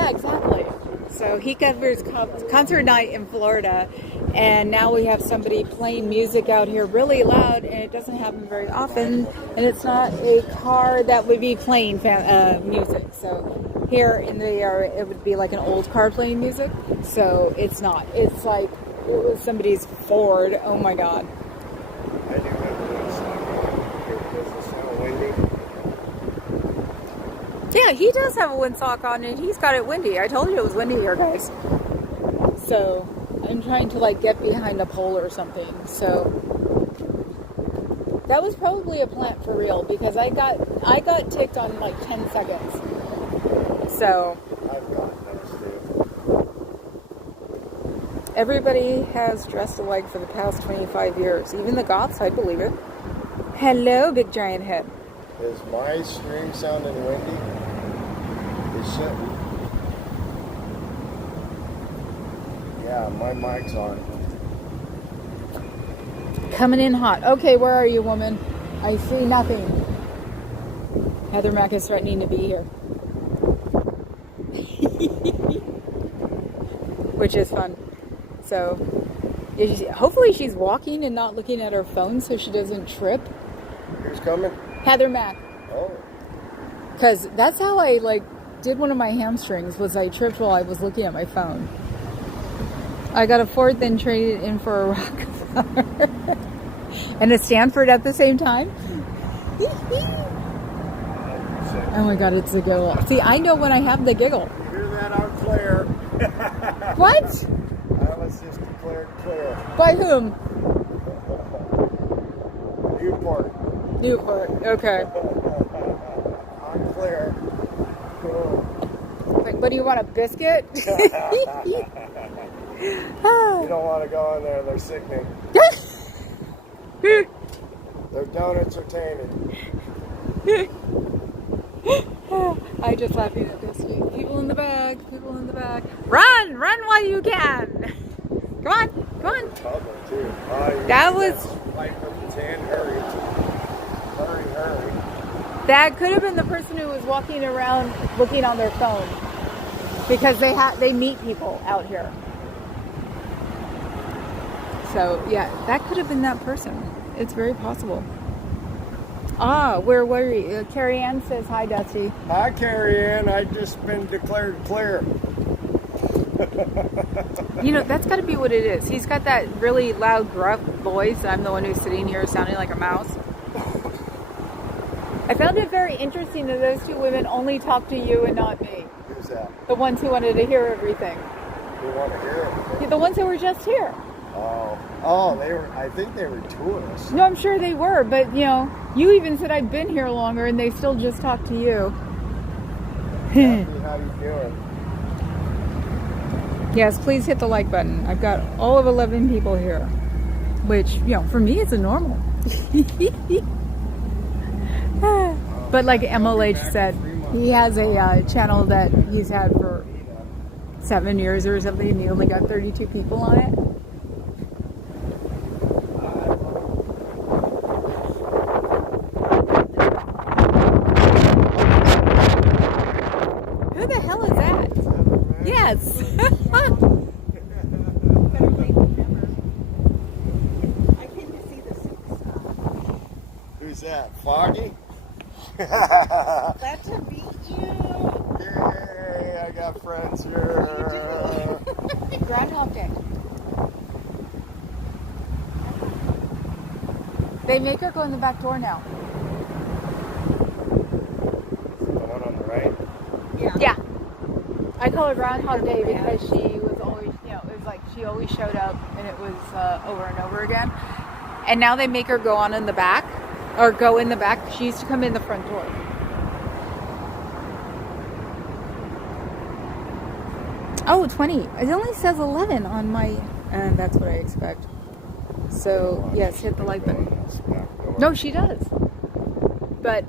exactly. So he covers concert night in Florida, and now we have somebody playing music out here really loud, and it doesn't happen very often, and it's not a car that would be playing music. So here in the area, it would be like an old car playing music, so it's not. It's like it was somebody's Ford. Oh my God. I do have business now, windy. Yeah, he does have a windsock on, and he's got it windy. I told you it was windy here, guys. So I'm trying to like get behind a pole or something. So that was probably a plant for real because I got ticked on like 10 seconds. So I've got those too. everybody has dressed alike for the past 25 years. Even the goths, I believe it. Hello, big giant head. Is my stream sounding windy? It shouldn't. Yeah, my mic's on. Coming in hot. Okay, where are you, woman? I see nothing. Heather Mack is threatening to be here. Which is fun. So, hopefully she's walking and not looking at her phone so she doesn't trip. Who's coming? Heather Mack. Oh. Because that's how I, like, did one of my hamstrings, was I tripped while I was looking at my phone. I got a Ford, then traded in for a Rockefeller. And a Stanford at the same time. Oh my God, it's a giggle. See, I know when I have the giggle. You hear that out clear? What? That was just declared clear. By whom? Newport. Okay. I'm clear. Cool. Like, what do you want, a biscuit? You don't want to go in there, they're sickening. Their donuts are tainted. I just laughing at this. People in the back, Run while you can. Come on. Trouble, too. That was... Light from the tan, hurry. That could have been the person who was walking around looking on their phone. Because they meet people out here. So, yeah, that could have been that person. It's very possible. Where were you? Carrie Ann says, hi, Dusty. Hi, Carrie Ann. I just been declared clear. You know, that's got to be what it is. He's got that really loud, gruff voice. I'm the one who's sitting here sounding like a mouse. I found it very interesting that those two women only talk to you and not me. Who's that? The ones who wanted to hear everything. Who want to hear it? The ones who were just here. Oh, they were. I think they were tourists. No, I'm sure they were, but you know, you even said I've been here longer, and they still just talk to you. How you doing? Yes, please hit the like button. I've got all of 11 people here, which, you know, for me, it's a normal. But like MLH said, he has a channel that he's had for 7 years or something, and he only got 32 people on it. Yes. Better late than never. I came to see the superstar. Who's that? Foggy? Glad to meet you. Yay, I got friends here. Groundhog Day. They make her go in the back door now. The one on the right? Yeah. I call her Groundhog Day because she was always, you know, it was like she always showed up and it was over and over again. And now they make her go on in the back or go in the back. She used to come in the front door. Oh, 20. It only says 11 on my, and that's what I expect. So, yes, hit the like button. No, she does. But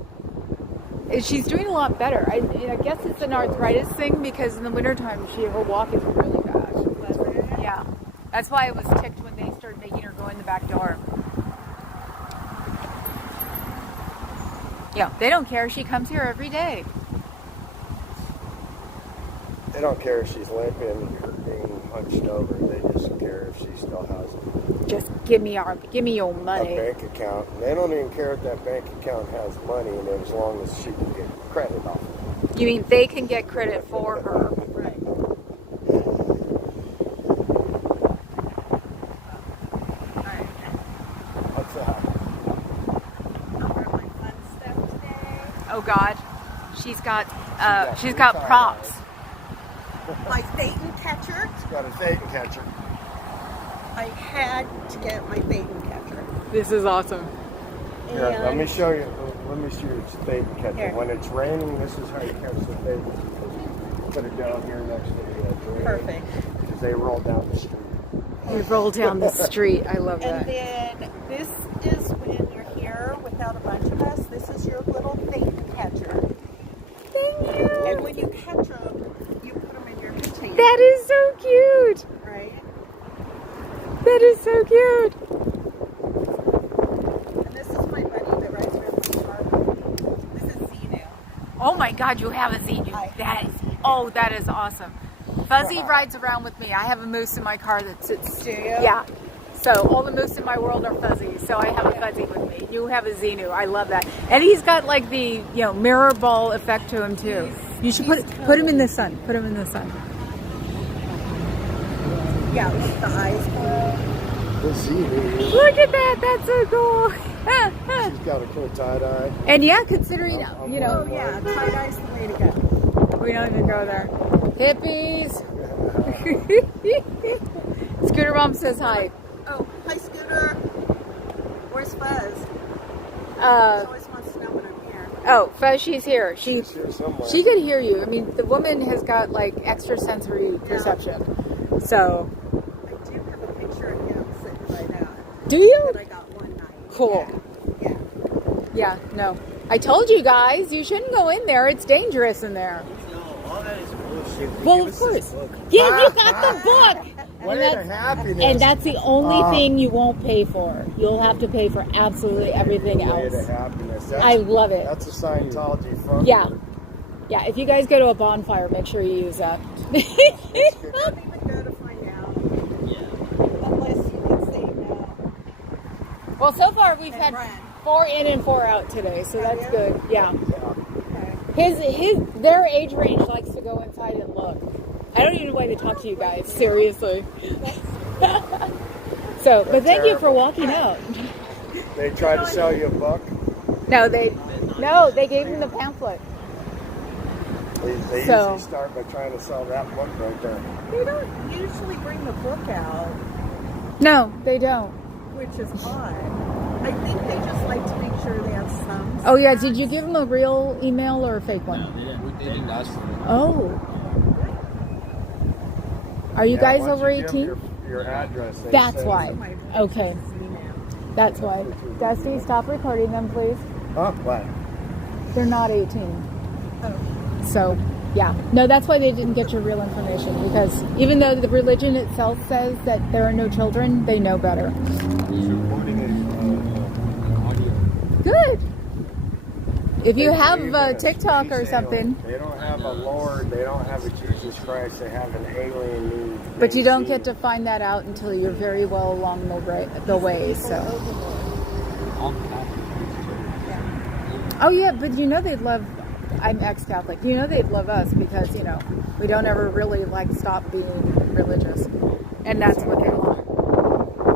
she's doing a lot better. I guess it's an arthritis thing because in the wintertime, her walk is really bad. Yeah. That's why I was ticked when they started making her go in the back door. Yeah, they don't care. She comes here every day. They don't care if she's limping or being hunched over. They just care if she still has Just give me your a money. bank account. And they don't even care if that bank account has money in it as long as she can get credit off of it. You mean they can get credit for her? Right. What's that? My fun stuff today. Oh God, she's got free props. My Phaeton catcher. She's got a Satan catcher. I had to get my Phaeton catcher. This is awesome. Here, let And me show you. Let me show you the Satan catcher. Here. When it's raining, this is how you catch the Satan. Put it down here next to the drain. perfect. Because they roll down the street. We roll down the street. I love And that. then this is when you're here without a bunch of us. This is your little Phaeton catcher. Thank you. And when you catch them, you put them in your container. That is so cute. Right? That is so cute. And this is my buddy that rides around the car. This is Zenu. Oh my God, you have a Zenu. I That have a is, Zenu. oh, that is awesome. Fuzzy rides around with me. I have a moose in my car that sits. Do you? Yeah. So all the moose in my world are fuzzy. So I have a fuzzy with me. You have a Zenu. I love that. And he's got like the mirror ball effect to him too. You should put him in the sun. Put him in the sun. Yeah, with the eyes closed. The Zenu. Look at that. That's so cool. She's got a cool tie-dye. And yeah, considering Oh yeah, tie-dye's the way to go. we don't even go there. Hippies. Scooter Mom says hi. Oh, hi Scooter. Where's Fuzz? He Uh, always wants to know when I'm here. oh, Fuzz, she's here. She's here somewhere. She could hear you. I mean, the woman has got like extrasensory perception. So, I do have a picture of him sitting right out do you? that I got one night. Cool. Yeah. Yeah, no. I told you guys, you shouldn't go in there. It's dangerous in there. No, all that is bullshit. Well, of course. Yeah, you got the book. Way And to that's, happiness. and that's the only thing you won't pay for. You'll have to pay for absolutely everything Way to else. happiness. That's, I love it. That's a Scientology front. Yeah. Yeah, if you guys go to a bonfire, make sure you use that. Don't even go to find out. Unless you can say no. Well, so far we've And had run. 4 in and 4 out today, so that's you? good. Yeah. Okay. Their age range likes to go inside and look. I don't even know why they talk to you guys, seriously. So, but thank you for walking out. They tried to sell you a book. No, they gave him the pamphlet. They So- usually start by trying to sell that book right there. They don't usually bring the book out, No, they don't. which is odd. I think they just like to make sure they have some. Oh yeah, did you give him a real email or a fake one? They didn't ask for it. Oh. Are you Yeah, guys once over you give 18? Your address. They That's say- why. Okay. That's why. Dusty, stop recording them, please. Huh? What? They're not 18. Oh. So, yeah. No, that's why they didn't get your real information, because even though the religion itself says that there are no children, they know better. He's recording Audio. Good. If you They have believe in a TikTok or space something, alien. They don't have a Lord. They don't have a Jesus Christ. They have an alien new. but you don't get to find that out until you're very well along the way. So. Oh yeah, but you know they'd love. I'm ex-Catholic. You know they'd love us because we don't ever really stop being religious, and that's what they want.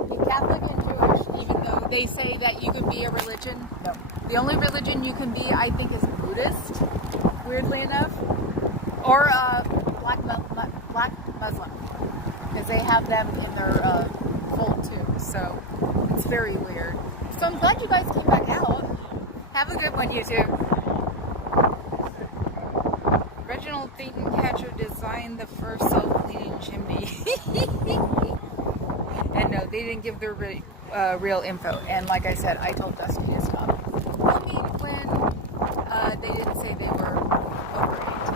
The Catholic and Jewish, even though they say that you can be a religion, no. The only religion you can be, I think, is Buddhist. Weirdly enough, or black Muslim, because they have them in their fold too. So it's very weird. So I'm glad you guys came back out. Have a good one, YouTube. Reginald Thetan Catcher designed the first self-cleaning chimney. And no, they didn't give their real info. And like I said, I told Dusty to stop. I mean, when they didn't say they were over 18.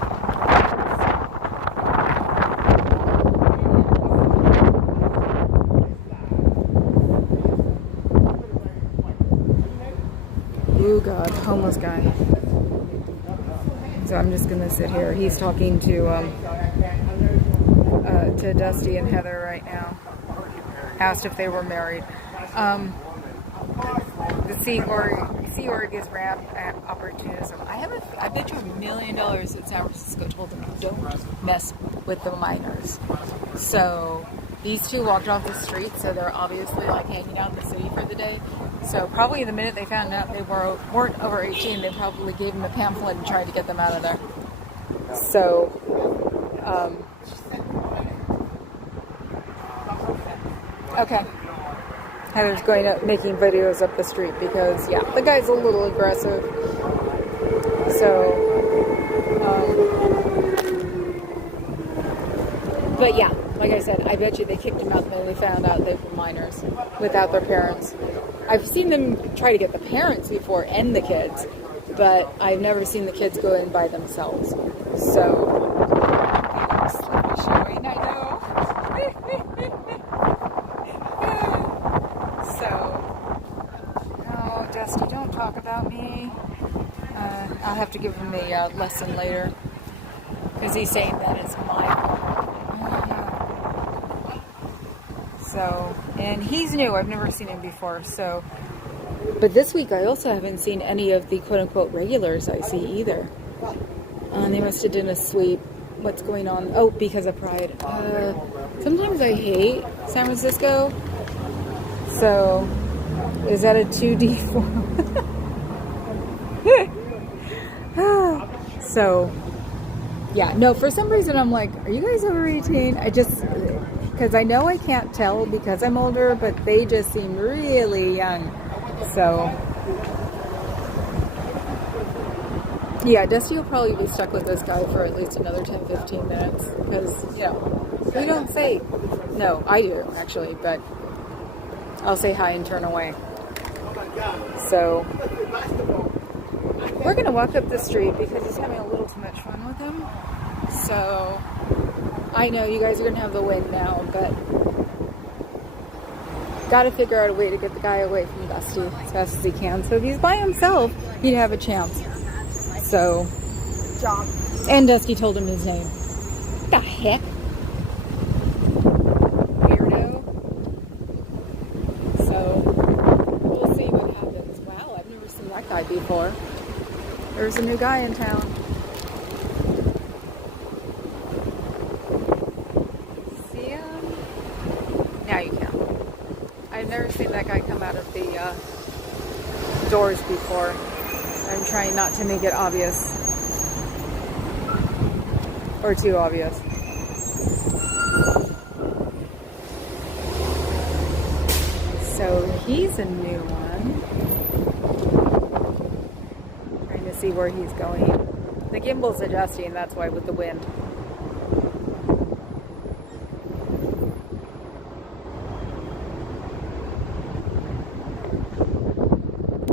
Oh God, homeless guy. So I'm just gonna sit here. He's talking to Dusty and Heather right now. Asked if they were married. The Sea Org is rap opportunism. I bet you $1 million that San Francisco told them don't mess with the minors. So these two walked off the street, so they're obviously hanging out in the city for the day. So probably the minute they found out they weren't over 18, they probably gave them a pamphlet and tried to get them out of there. So, okay. Heather's making videos up the street because, yeah, the guy's a little aggressive. So, but yeah, like I said, I bet you they kicked him out the minute they found out they were minors without their parents. I've seen them try to get the parents before and the kids, but I've never seen the kids go in by themselves. So, showing, I know. So, oh, Dusty, don't talk about me. I'll have to give him the lesson later because he's saying that it's my fault. So, and he's new. I've never seen him before. So, but this week I also haven't seen any of the quote-unquote regulars I see either. They must have done a sweep. What's going on? Oh, because of Pride. Sometimes I hate San Francisco. So, is that a 2D4? So, yeah. No, for some reason I'm like, are you guys over 18? Because I know I can't tell because I'm older, but they just seem really young. So, yeah, Dusty will probably be stuck with this guy for at least another 10-15 minutes. Because, we don't say, no, I do, actually, but I'll say hi and turn away. So, we're going to walk up the street because he's having a little too much fun with him. So, I know you guys are going to have the wind now, but got to figure out a way to get the guy away from Dusty as fast as he can. So if he's by himself, he'd have a chance. So, and Dusty told him his name. What the heck? Weirdo. So, we'll see what happens. Wow, I've never seen that guy before. There's a new guy in town. See him? Now you can. I've never seen that guy come out of the doors before. I'm trying not to make it obvious. Or too obvious. So he's a new one. Trying to see where he's going. The gimbal's adjusting, that's why, with the wind.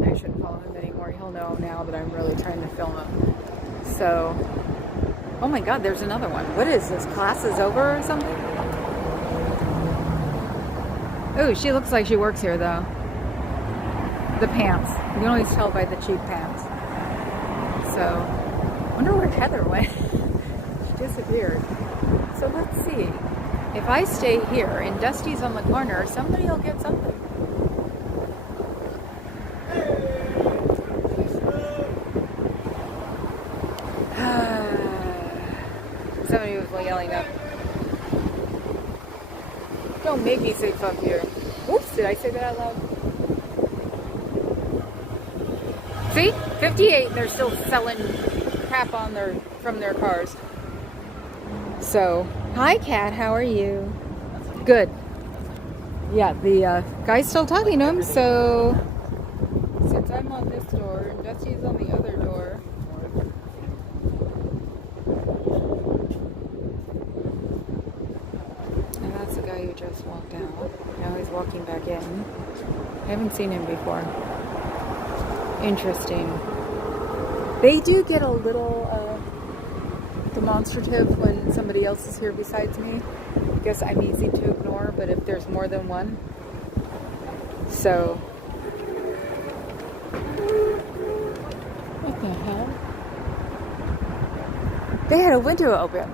I shouldn't follow him anymore. He'll know now that I'm really trying to film him. So, oh my God, there's another one. What is this? Class is over or something? Oh, she looks like she works here though. The pants. You can always tell by the cheap pants. So, wonder where Heather went. She disappeared. So let's see. If I stay here and Dusty's on the corner, somebody will get something. Somebody was yelling up. Don't make me say fuck here. Oops, did I say that out loud? See? 58 and they're still selling crap on from their cars. So, hi Kat, how are you? Good. Yeah, the guy's still talking to him, so since I'm on this door and Dusty's on the other door. And that's the guy who just walked out. Now he's walking back in. I haven't seen him before. Interesting. They do get a little demonstrative when somebody else is here besides me. I guess I'm easy to ignore, but if there's more than one. So. What the hell? They had a window open.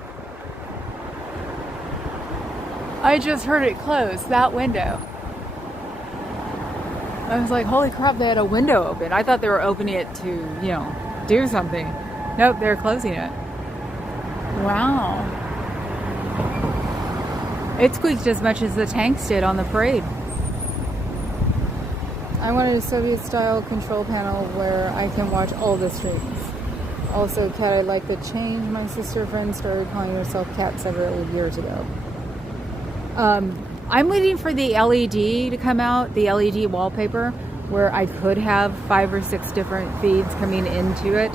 I just heard it close, that window. I was like, holy crap, they had a window open. I thought they were opening it to, you know, do something. Nope, they're closing it. Wow. It squeaked as much as the tanks did on the parade. I wanted a Soviet-style control panel where I can watch all the streams. Also, Kat, I like the change. My sister friend started calling herself Kat several years ago. I'm waiting for the LED to come out, the LED wallpaper, where I could have 5 or 6 different feeds coming into it.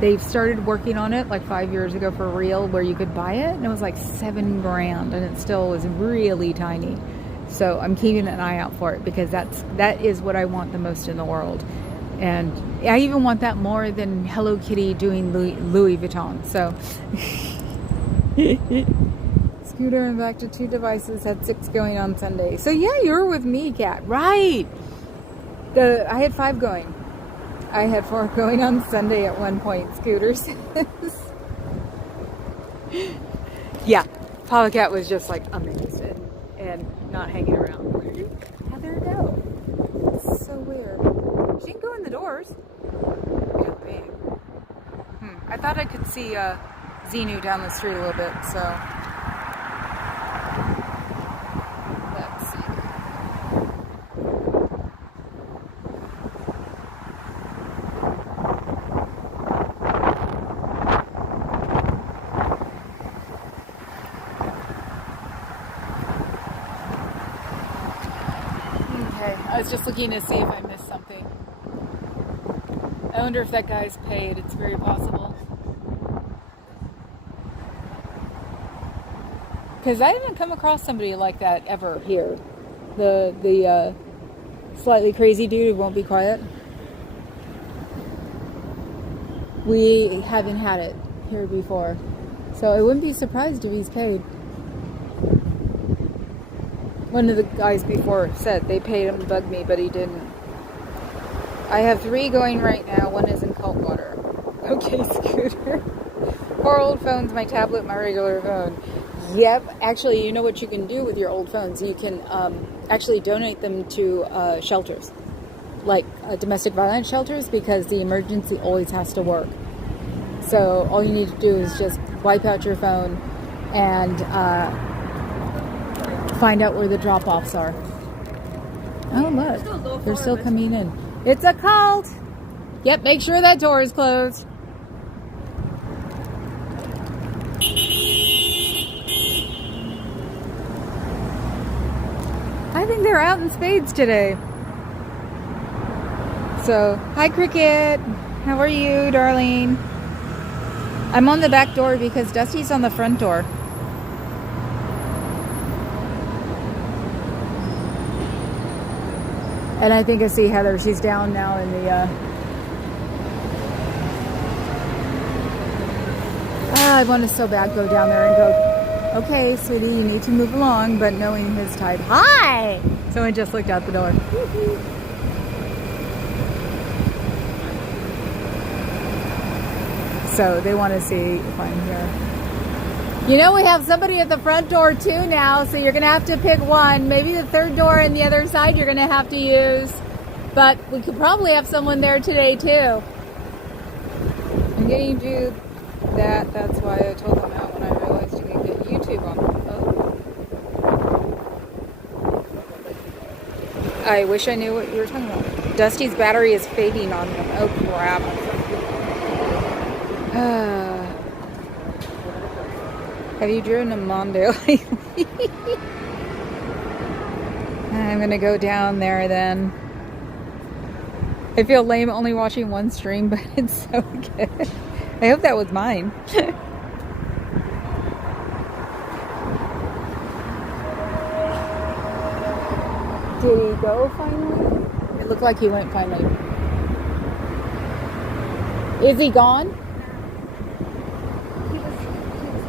They've started working on it like 5 years ago for real, where you could buy it, and it was like $7,000, and it still was really tiny. So I'm keeping an eye out for it because that is what I want the most in the world. And I even want that more than Hello Kitty doing Louis Vuitton. So Scooter and back to 2 devices, had 6 going on Sunday. So yeah, you're with me, Kat. Right. I had 5 going. I had 4 going on Sunday at one point, Scooter says. Yeah, Papa Cat was just like amazed and not hanging around. Where did Heather go? It's so weird. She didn't go in the doors. Yeah, big. I thought I could see Xenu down the street a little bit, so. Let's see. Okay, I was just looking to see if I missed something. I wonder if that guy's paid. It's very possible. Because I haven't come across somebody like that ever here. The slightly crazy dude who won't be quiet. We haven't had it here before. So I wouldn't be surprised if he's paid. One of the guys before said they paid him to bug me, but he didn't. I have 3 going right now. 1 is in cold water. Okay, Scooter. 4 old phones, my tablet, my regular phone. Yep. Actually, you know what you can do with your old phones? You can actually donate them to shelters. Like domestic violence shelters, because the emergency always has to work. So all you need to do is just wipe out your phone and find out where the drop-offs are. Oh, look. They're still coming in. It's a cult! Yep, make sure that door is closed. I think they're out in spades today. So, hi Cricket. How are you, darling? I'm on the back door because Dusty's on the front door. And I think I see Heather. She's down now in the... I want to so bad go down there and go, okay, sweetie, you need to move along, but knowing his type. Hi! Someone just looked out the door. So they want to see if I'm here. You know, we have somebody at the front door too now, so you're going to have to pick one. Maybe the third door on the other side you're going to have to use. But we could probably have someone there today too. I'm getting to that. That's why I told them out when I realized you can get YouTube on them. Oh. I wish I knew what you were talking about. Dusty's battery is fading on him. Oh crap. Have you driven to Mondo lately? I'm gonna go down there then. I feel lame only watching one stream, but it's so good. I hope that was mine. Did he go finally? It looked like he went finally. Is he gone? He was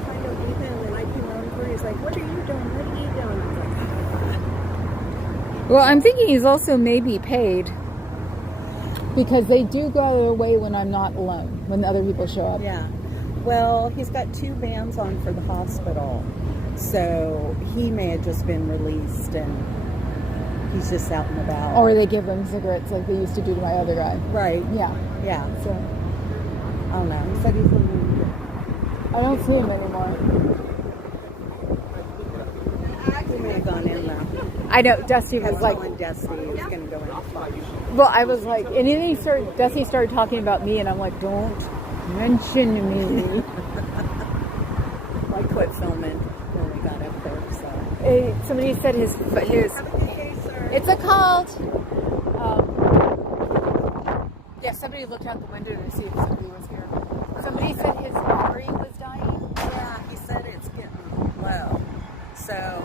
kind of leaving, and I came over. He's like, "What are you doing? What are you doing?" I was like, Well, I'm thinking he's also maybe paid. Because they do go their way when I'm not alone, when other people show up. yeah. Well, he's got 2 bands on for the hospital, so he may have just been released and he's just out and about. Or they give him cigarettes like they used to do to my other guy. Right. Yeah. Yeah. So I don't know. He said he's leaving. I don't see him anymore. He may have gone in though. I know Dusty I was was like, telling Dusty he was going to go in. well, I was like, and then Dusty started talking about me, and I'm like, don't mention me. I quit filming when we got up there. So. Somebody said his. Have a good day, sir. It's a cult. Yeah, somebody looked out the window to see if somebody was here. Somebody said his battery was dying. Yeah, he said it's getting low. So,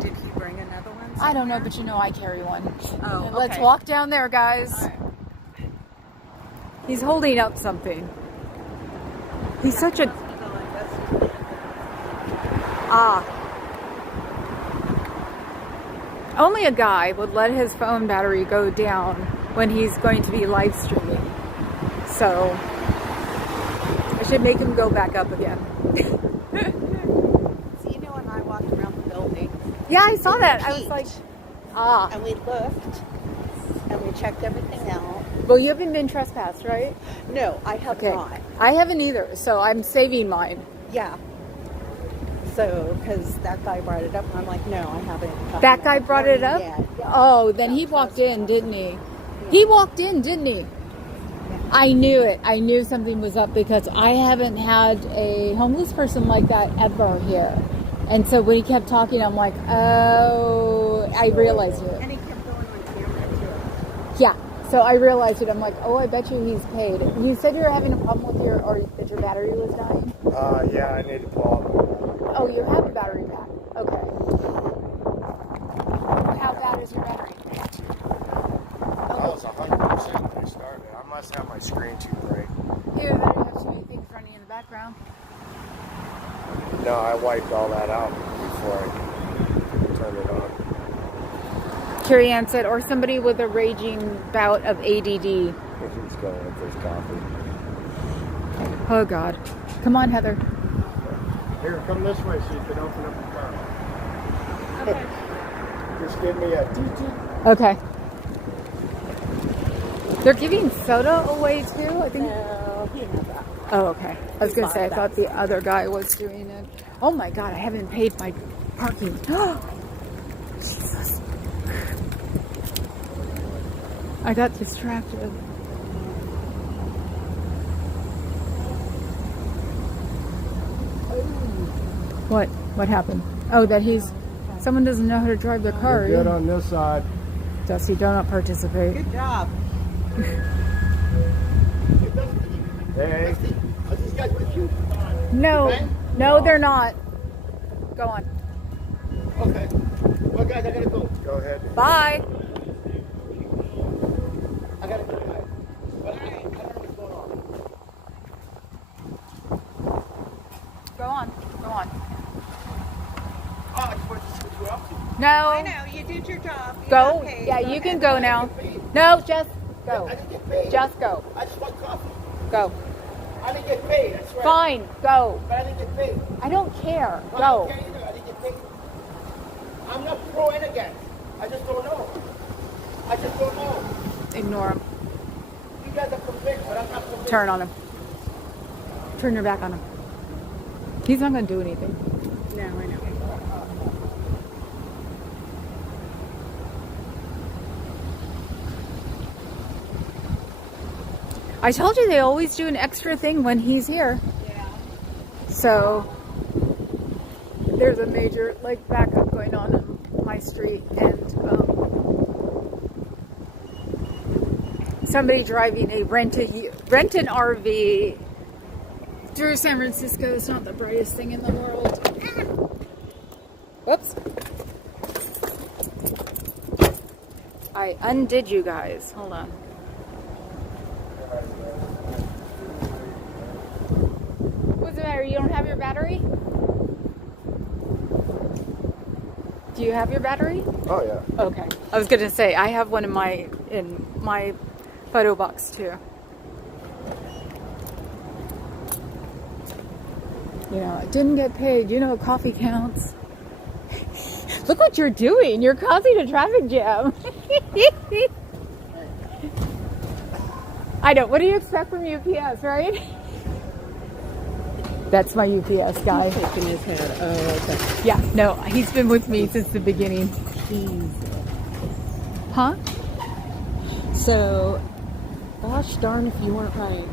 did he bring another one? I don't know, but you know I carry one. Oh, Let's okay. walk down there, guys. All right. He's holding up something. He's such a... Only a guy would let his phone battery go down when he's going to be live streaming. So, I should make him go back up again. So, you know, when I walked around the building, Yeah, I saw that. I was like, and we looked, and we checked everything out. Well, you haven't been trespassed, right? No, I have not. I haven't either, so I'm saving mine. Yeah. So, because that guy brought it up, and I'm like, no, I haven't. That guy brought it up? Yet. Yeah. Oh, then he walked in, didn't he? He walked in, didn't he? I knew it. I knew something was up because I haven't had a homeless person like that ever here. And so when he kept talking, I'm like, oh, I realized it. And he kept going on camera, too. Yeah. So I realized it. I'm like, oh, I bet you he's paid. You said you were having a problem with that your battery was dying? Yeah, I need to pull up. Oh, you have a battery pack. Okay. How bad is your battery? I was 100% when I started. I must have my screen too bright. Either that or you have too many things running in the background. No, I wiped all that out before I turned it on. Carrie Ann said, or somebody with a raging bout of ADD. He's going with his coffee. Oh, God. Come on, Heather. Here, come this way so you can open up the car. Okay. Just give me a TT. Okay. They're giving soda away, too, I think. No, he had that. Oh, okay. I was going to say, I bought thought that. the other guy was doing it. Oh, my God. I haven't paid my parking. Jesus. I got distracted. What? What happened? Oh, that someone doesn't know how to drive their car. Good on this side. Dusty, do not participate. Good job. Hey. Are these guys with you? No, Okay. no, they're not. Go on. Okay. Well, guys, I gotta go. Go ahead. Bye. I gotta go. But I don't know what's going on. Go on. Go on. Oh, I just wanted to see what you're up to. No. I know, you did your job. You Go. got paid. Yeah, you can ahead. go now. No, just go. I didn't get paid. Just go. I just want coffee. Go. I didn't get paid, I swear. Fine, go. But I didn't get paid. I don't care. I Go. don't care either. I didn't get paid. I'm not pro and against. I just don't know. I just don't know. Ignore him. You guys are convinced, but I'm not convinced. Turn on him. Turn your back on him. He's not going to do anything. No, I know. I told you they always do an extra thing when he's here. Yeah. So there's a major like backup going on my street, and somebody driving a rent an RV through San Francisco is not the brightest thing in the world. Whoops. I undid you guys. Hold on. What's the matter? You don't have your battery? Do you have your battery? Oh yeah. Okay. I was gonna say I have one in my photo box too. You know, I didn't get paid. You know, coffee counts. Look what you're doing. You're causing a traffic jam. I know. What do you expect from UPS, right? That's my UPS guy. He's shaking his head. Oh, okay. Yeah, no, he's been with me since the beginning. Huh? So, gosh darn if you weren't right.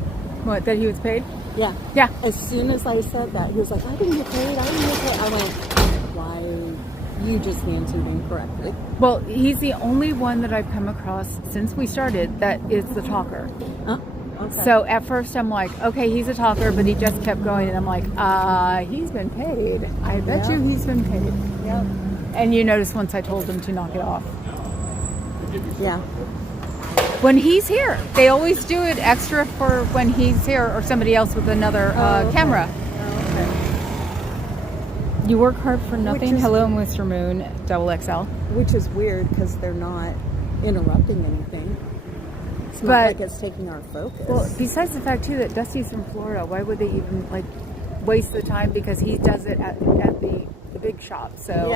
What, that he was paid? Yeah. Yeah. As soon as I said that, he was like, I didn't get paid. I didn't get paid. I went, why? You just answered incorrectly. Well, he's the only one that I've come across since we started that is the talker. Oh, okay. So at first I'm like, okay, he's a talker, but he just kept going, and I'm like, he's been paid. I bet you he's been paid. Yep. And you notice once I told him to knock it off. Yeah. When he's here, they always do it extra for when he's here or somebody else with another okay. camera. Oh, okay. You work hard for nothing. Which is- Hello, Mr. Moon, double XL. Which is weird because they're not interrupting anything. It's not But- like it's taking our focus. Well, besides the fact too that Dusty's from Florida, why would they even like waste the time? Because he does it at the big shop. So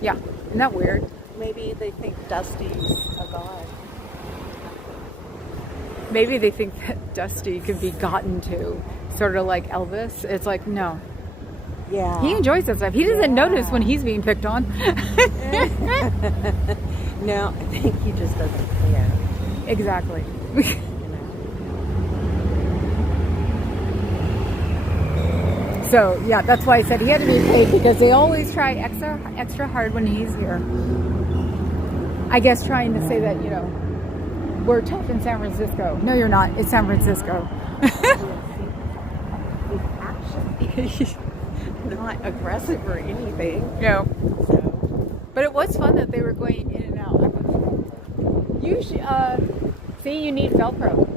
yeah, isn't that weird? Maybe they think Dusty's a god. Maybe they think that Dusty can be gotten to, sort of like Elvis. It's like no, Yeah. he enjoys that stuff. He doesn't notice when he's being picked on. No, I think he just doesn't care. Exactly. You know? So yeah, that's why I said he had to be paid, because they always try extra hard when he's here. I guess trying to say that, you know, we're tough in San Francisco. No, you're not. It's San Francisco. Actually, not aggressive or anything. No. So, But it was fun that they were going in and out. You should, see, you need Velcro.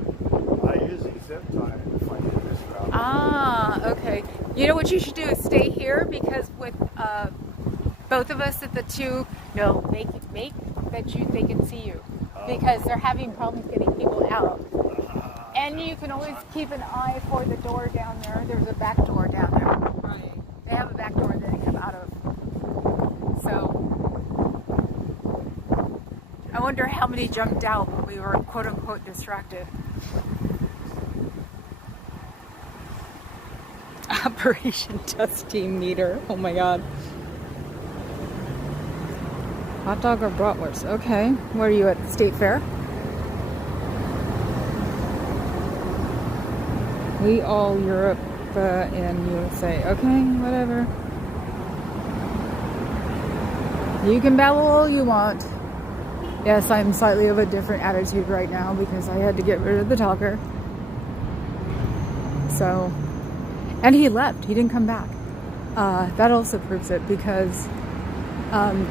I usually zip tie it if I do this route. Ah, okay. You know what you should do is stay here, because with both of us at the two, no, make that they can see you, because they're having problems getting people out. And you can always keep an eye for the door down there. There's a back door down there. right. They have a back door that they come out of. So I wonder how many jumped out when we were quote unquote distracted. Operation Dusty Meter. Oh my god. Hot dog or bratwurst? Okay. Where are you at? The State Fair? We all Europe and USA. Okay, whatever. You can babble all you want. Yes, I'm slightly of a different attitude right now because I had to get rid of the talker. So, and he left. He didn't come back. That also proves it, because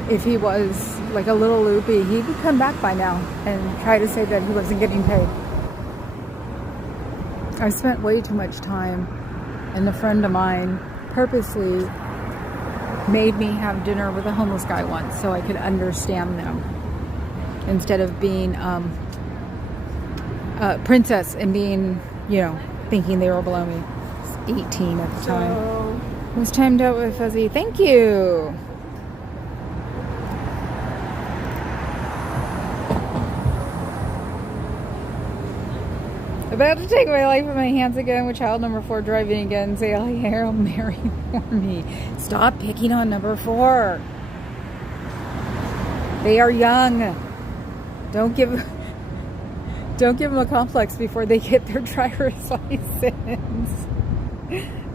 if he was like a little loopy, he would come back by now and try to say that he wasn't getting paid. I spent way too much time, and a friend of mine purposely made me have dinner with a homeless guy once so I could understand them, instead of being princess and being, you know, thinking they were below me. I was 18 at the time. It was timed out with Fuzzy. Thank you. About to take my life in my hands again with child number 4 driving again. Say, oh, Hail Mary for me. Stop picking on number 4. They are young. Don't give them a complex before they get their driver's license.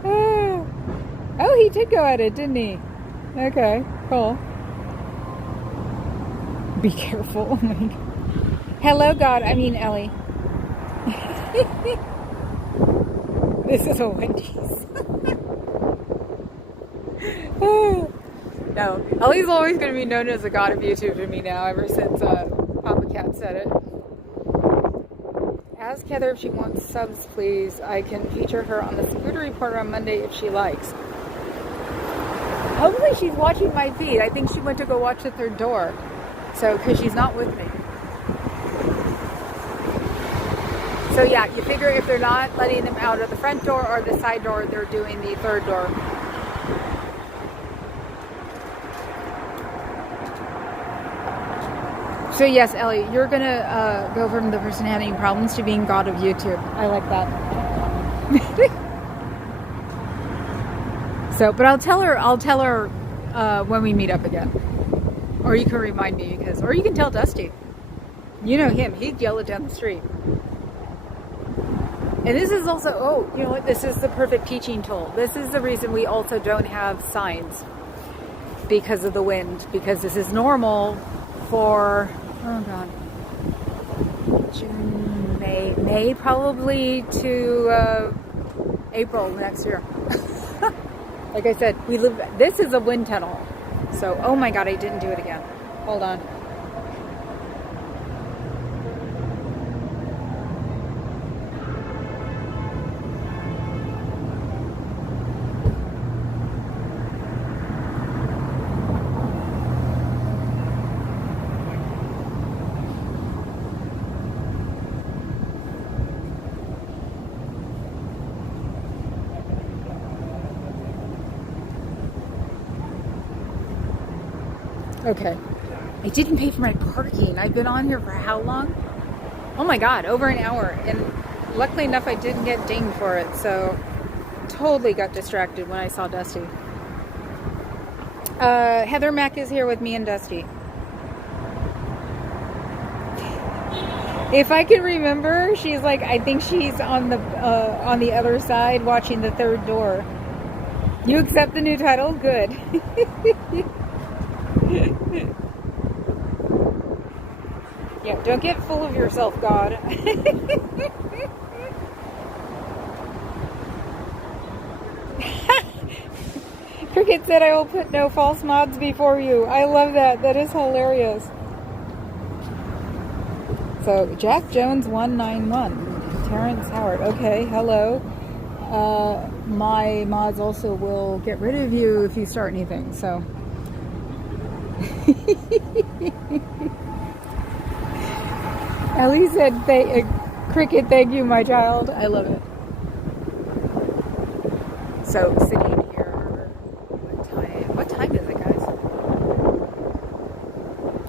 Oh, he did go at it, didn't he? Okay, cool. Be careful. Oh my God. Hello, God. I mean, Ellie. This is a Wendy's. No, Ellie's always going to be known as the god of YouTube to me now, ever since Papa Cat said it. Ask Heather if she wants subs, please. I can feature her on the Scooter Report on Monday if she likes. Hopefully she's watching my feed. I think she went to go watch the third door. So, because she's not with me. So yeah, you figure if they're not letting them out of the front door or the side door, they're doing the third door. So yes, Ellie, you're gonna go from the person having problems to being god of YouTube. I like that. So, but I'll tell her when we meet up again. Or you can remind me or you can tell Dusty. You know him, he'd yell it down the street. And this is also, you know what, this is the perfect teaching tool. This is the reason we also don't have signs because of the wind, because this is normal for, oh God, June, May probably to April next year. Like I said, this is a wind tunnel. So, oh my God, I didn't do it again. Hold on. Okay. I didn't pay for my parking. I've been on here for how long? Oh my God, over an hour. And luckily enough, I didn't get dinged for it. So totally got distracted when I saw Dusty. Heather Mack is here with me and Dusty. If I can remember, she's like, I think she's on the other side watching the third door. You accept the new title? Good. Yeah, don't get full of yourself, God. Cricket said I will put no false mods before you. I love that. That is hilarious. So, Jack Jones 191. Terrence Howard. Okay, hello. My mods also will get rid of you if you start anything, so. Ellie said, Cricket, thank you, my child. I love it. So, sitting here, what time is it, guys?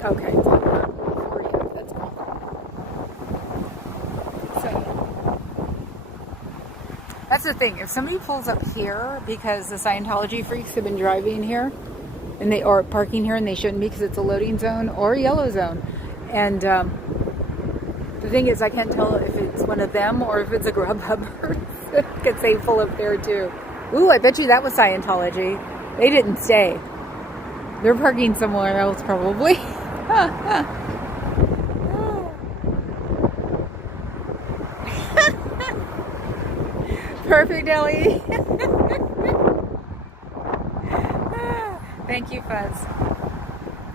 Okay, it's like 1:40. That's cool. So, that's the thing. If somebody pulls up here because the Scientology freaks have been driving here, and they are parking here and they shouldn't be because it's a loading zone or a yellow zone. And the thing is, I can't tell if it's one of them or if it's a Grubhub person. Could say full up there too. Ooh, I bet you that was Scientology. They didn't stay. They're parking somewhere else probably. Perfect, Ellie. Thank you, Fuzz.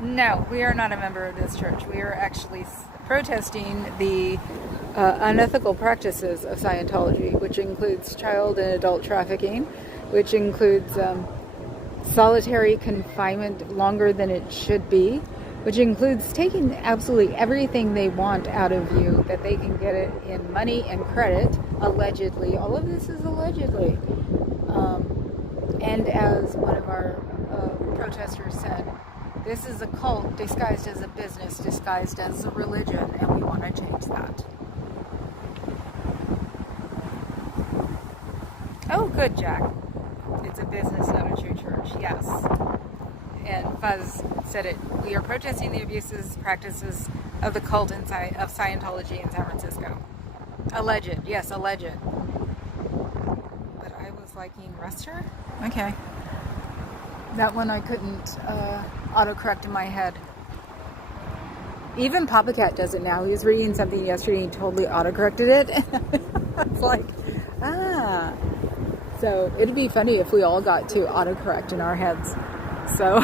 No, we are not a member of this church. We are actually protesting the unethical practices of Scientology, which includes child and adult trafficking, which includes solitary confinement longer than it should be, which includes taking absolutely everything they want out of you, that they can get it in money and credit, allegedly. All of this is allegedly. And as one of our protesters said, this is a cult disguised as a business, disguised as a religion, and we want to change that. Oh, good, Jack. It's a business, not a true church. Yes. And Fuzz said it. We are protesting the abuses, practices of the cult of Scientology in San Francisco. Alleged. Yes, alleged. But I was liking Rester? Okay. That one I couldn't autocorrect in my head. Even Papa Cat does it now. He was reading something yesterday and he totally autocorrected it. I was like, ah. So it'd be funny if we all got to autocorrect in our heads. So.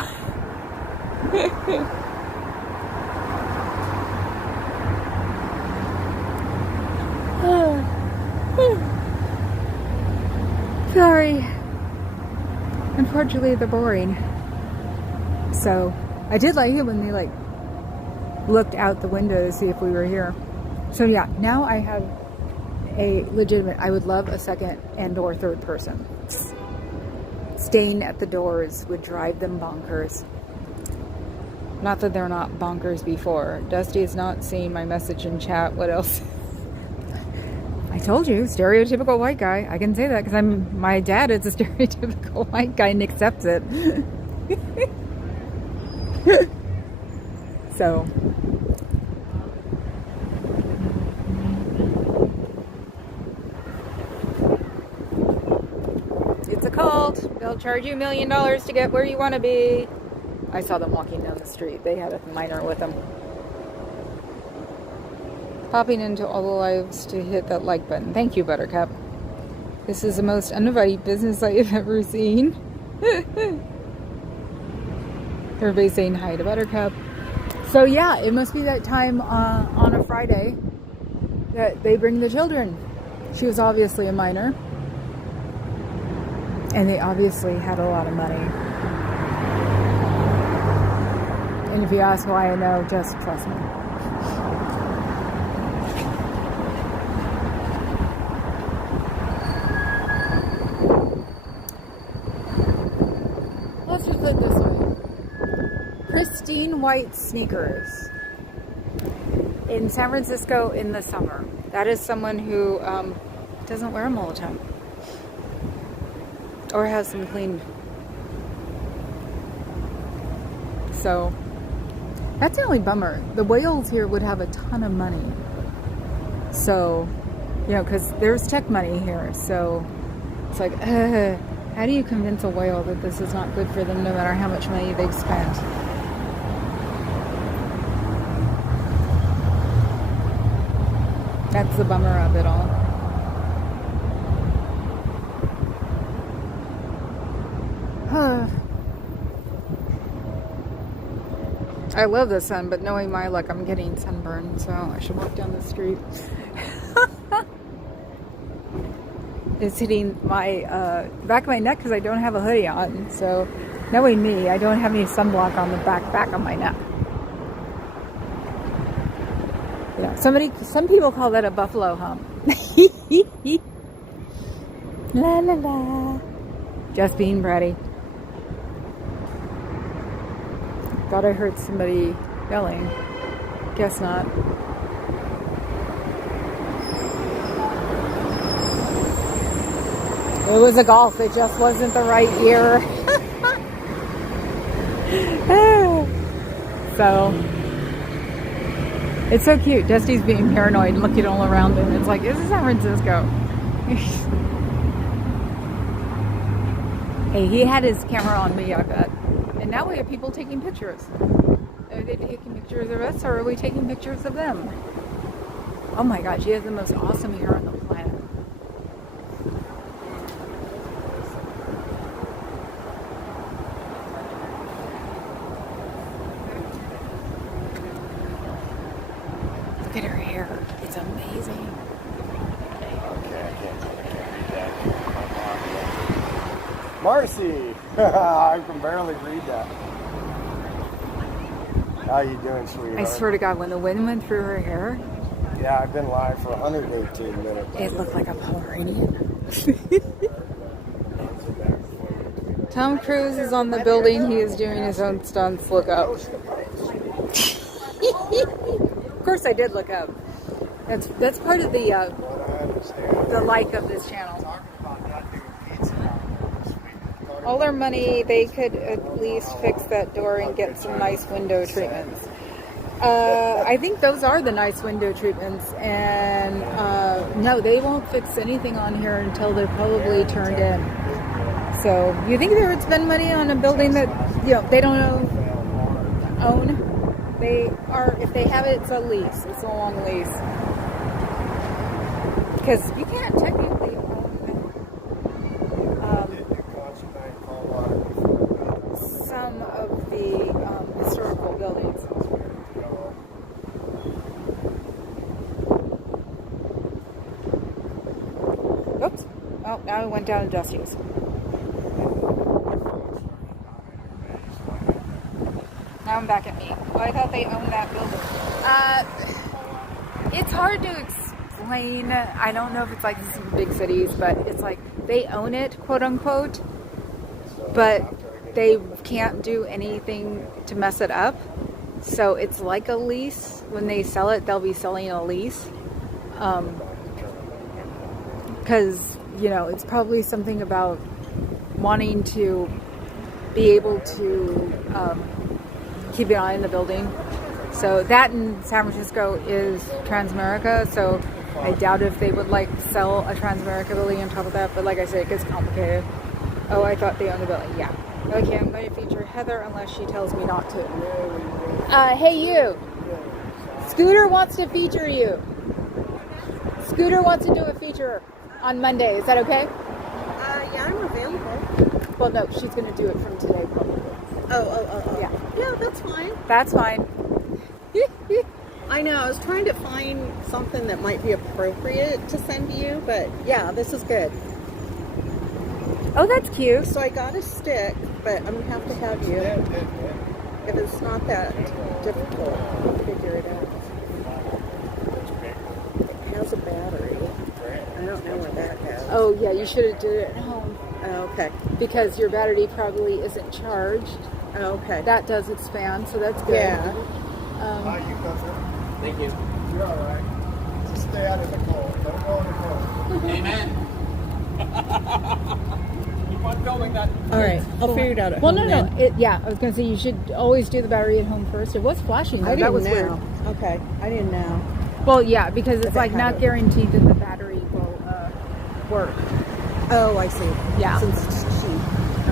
Sorry. Unfortunately, they're boring. So, I did like it when they looked out the window to see if we were here. So yeah, now I have a legitimate, I would love a second and or third person. Staying at the doors would drive them bonkers. Not that they're not bonkers before. Dusty is not seeing my message in chat. What else? I told you, stereotypical white guy. I can say that because my dad is a stereotypical white guy and accepts it. So. It's a cult. They'll charge you $1 million to get where you want to be. I saw them walking down the street. They had a minor with them. Popping into all the lives to hit that like button. Thank you, Buttercup. This is the most uninvited business I have ever seen. Everybody's saying hi to Buttercup. So yeah, it must be that time on a Friday that they bring the children. She was obviously a minor. And they obviously had a lot of money. And if you ask why I know, just trust me. Let's just put it this way. Pristine white sneakers in San Francisco in the summer. That is someone who doesn't wear them all the time. Or has them cleaned. So, that's the only bummer. The whales here would have a ton of money. So, you know, because there's tech money here. So, it's like, how do you convince a whale that this is not good for them no matter how much money they've spent? That's the bummer of it all. I love the sun, but knowing my luck, I'm getting sunburned, so I should walk down the street. It's hitting my back of my neck because I don't have a hoodie on. So, knowing me, I don't have any sunblock on the back of my neck. Yeah, some people call that a buffalo hump. La la la. Just being bratty. Thought I heard somebody yelling. Guess not. It was a golf. It just wasn't the right year. So, it's so cute. Dusty's being paranoid and looking all around him. It's like, this is San Francisco. Hey, he had his camera on me, I bet. And now we have people taking pictures. Are they taking pictures of us or are we taking pictures of them? Oh my God, she has the most awesome hair on the planet. Look at her hair. It's amazing. Okay, I can't read that. Marcy! I can barely read that. How you doing, sweetheart? I swear to God, when the wind went through her hair, Yeah, I've been live for 118 minutes. it looked like a Pomeranian. Tom Cruise is on the building. He is doing his own stunts. Look up. Of course, I did look up. That's part of the like of this channel. All their money, they could at least fix that door and get some nice window treatments. I think those are the nice window treatments, and no, they won't fix anything on here until they're probably turned in. So you think they would spend money on a building that they don't own? They are, if they have it, it's a lease. It's a long lease. Because you can't technically own some of the historical buildings. Oops. Oh, now we went down to Dusty's. Now I'm back at me. Oh, I thought they owned that building. It's hard to explain. I don't know if it's like this in big cities, but it's like they own it, quote unquote, but they can't do anything to mess it up. So it's like a lease. When they sell it, they'll be selling a lease. Because, it's probably something about wanting to be able to keep an eye on the building. So that in San Francisco is Transamerica. So I doubt if they would sell a Transamerica building on top of that. But like I said, it gets complicated. Oh, I thought they owned the building. Yeah. Okay, I'm going to feature Heather unless she tells me not to. Hey, you. Scooter wants to feature you. Scooter wants to do a feature on Monday. Is that okay? Yeah, I'm available. Well, no, she's going to do it from today probably. Oh. Yeah. Yeah, that's fine. That's fine. I know, I was trying to find something that might be appropriate to send to you, but yeah, this is good. Oh, that's cute. So I got a stick, but I'm going to have you. If it's not that difficult, I'll figure it out. It has a battery. I don't know where that goes. Oh, yeah, you should have did it at home. Oh, okay. Because your battery probably isn't charged. Oh, okay. That does expand, so that's good. Yeah. Thank you. You're all right. Just stay out of the cold. Don't go in the cold. Amen. Keep on going. That. All right. I'll figure it out at Well, home no. then. I was going to say you should always do the battery at home first. It was flashing, though. I That didn't was know. weird. Okay. I didn't know. Well, yeah, because it's Does it not have it? guaranteed that the battery will work. Oh, I see. Yeah. Since it's cheap.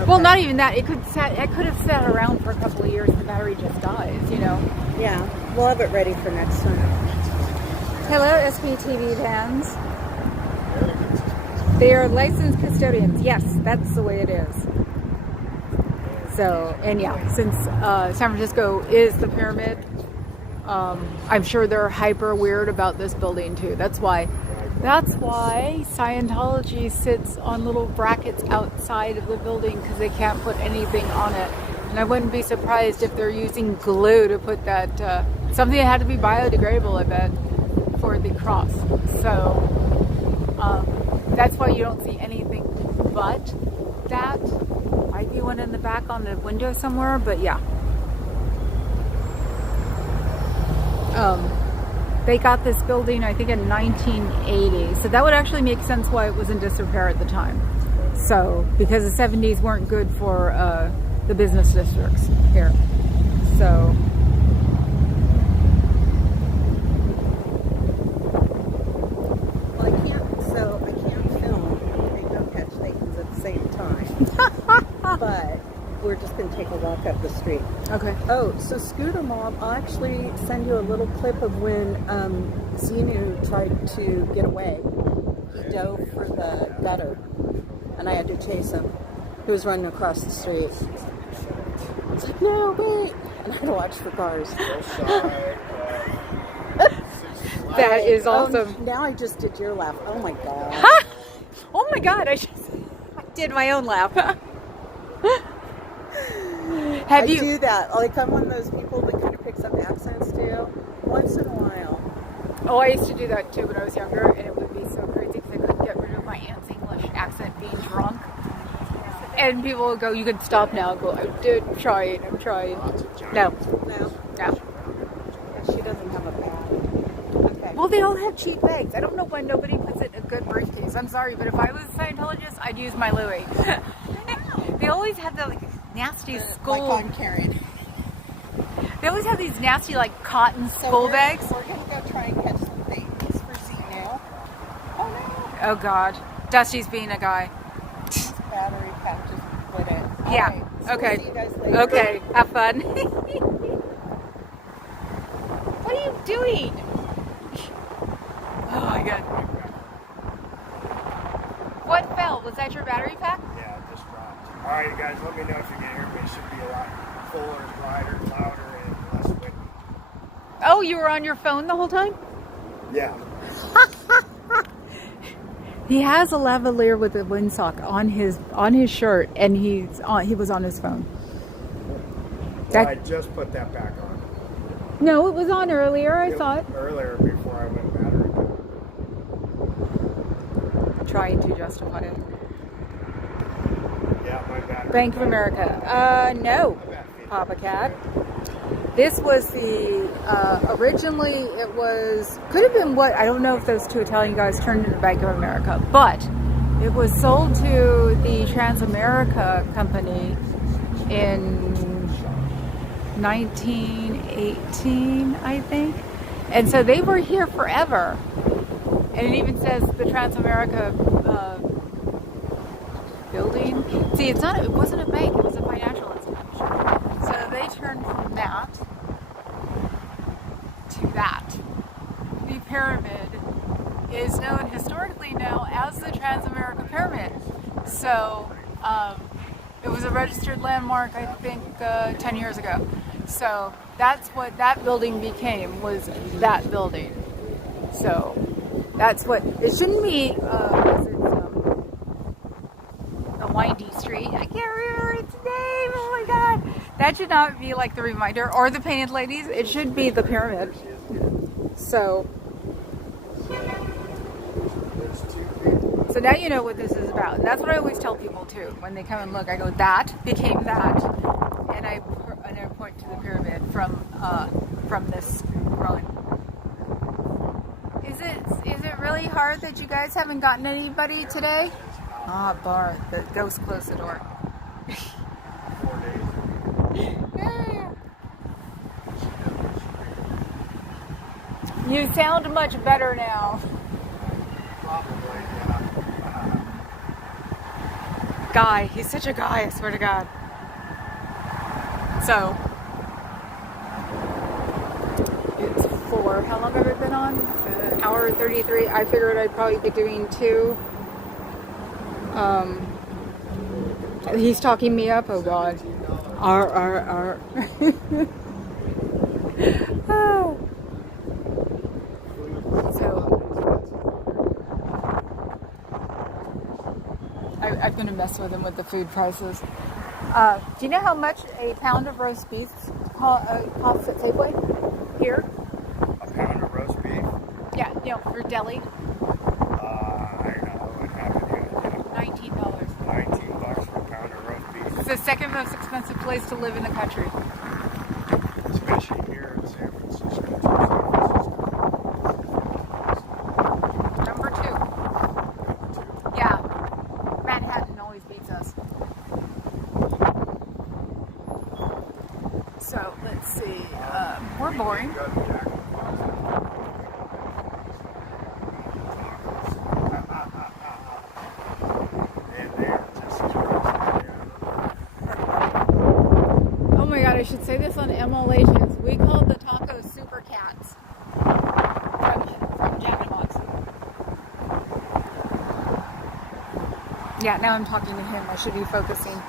Well, Okay. not even that. It could have sat around for a couple of years. The battery just dies, Yeah. We'll have it ready for next time. Hello, SBTV fans. They are licensed custodians. Yes, that's the way it is. So, and yeah, since San Francisco is the pyramid, I'm sure they're hyper weird about this building too. That's why Scientology sits on little brackets outside of the building because they can't put anything on it. And I wouldn't be surprised if they're using glue to put that, something that had to be biodegradable, I bet, for the cross. So that's why you don't see anything but that. Might be one in the back on the window somewhere, but yeah. They got this building, I think, in 1980. So that would actually make sense why it was in disrepair at the time. So, because the 70s weren't good for the business districts here. So, Well, I can't film and go catch things at the same time. But we're just going to take a walk up the street. okay. Oh, so Scooter Mob, I'll actually send you a little clip of when Xenu tried to get away. He dove for the gutter, and I had to chase him. He was running across the street. It's like, no, wait! And I had to watch for cars. That is awesome. Now I just did your laugh. Oh my god. Oh my god, I did my own laugh. I do that. Like, I'm one of those people that kind of picks up accents do. Once in a while. Oh, I used to do that too when I was younger, and it would be so crazy because I couldn't get rid of my aunt's English accent being drunk. And people would go, "You can stop now." I go, "I'm trying. No. No. No. She doesn't have a bag. Okay. Well, they all have cheap bags. I don't know why nobody puts it in a good briefcase. I'm sorry, but if I was a Scientologist, I'd use my Louis. They always have the nasty school. Like I'm carrying. They always have these nasty cotton So school we're bags. going to go try and catch some babies for Zeno. Oh no. Oh God, Dusty's being a guy. This battery pack just split it. All Yeah. right, so Okay. We'll see you guys later. Okay. Have fun. What are you doing? Oh my God. What fell? Was that your battery pack? Yeah, it just dropped. All right, you guys, let me know if you can hear me. It should be a lot fuller, brighter, louder, and less windy. Oh, you were on your phone the whole time? Yeah. He has a lavalier with a windsock on his shirt, and he was on his phone. Well, I just put that back on. No, it was on earlier. I thought. Earlier, before I went battery. Trying to justify it. Yeah, my battery. Bank of America. No, Papa Cat. This was the originally it was could have been what I don't know if those two Italian guys turned into Bank of America, but it was sold to the Transamerica company in 1918, I think, and so they were here forever. And it even says the Transamerica building. See, it wasn't a bank; it was a financial institution. So they turned from that to that. The pyramid is known historically now as the Transamerica Pyramid. So it was a registered landmark, I think, 10 years ago. So that's what that building became, was that building. So that's what it shouldn't be. A windy street. I can't remember its name. Oh my God! That should not be like the reminder or the painted ladies. It should be the pyramid. So now you know what this is about. And that's what I always tell people too when they come and look. I go, that became that, and I point to the pyramid from this drawing. Is it really hard that you guys haven't gotten anybody today? Ah, bar. The ghost closed the door. 4 days. You sound much better now. Probably, yeah. Guy. He's such a guy, I swear to God. So, it's 4. How long have I been on? An hour 33. I figured I'd probably be doing 2. He's talking me up. Oh God. R. Oh. So I'm gonna mess with him with the food prices. Do you know how much a pound of roast beef costs at Safeway here? A pound of roast beef? Yeah, for deli. I don't have it yet. $19. $19 for a pound of roast beef. It's the second most expensive place to live in the country. Especially here in San Francisco. Number 2. Yeah, Manhattan always beats us. So let's see. We're boring. Oh my God, I should say this on MLHs. We called the tacos super cats from Jack in the Box. Yeah, now I'm talking to him. I should be focusing.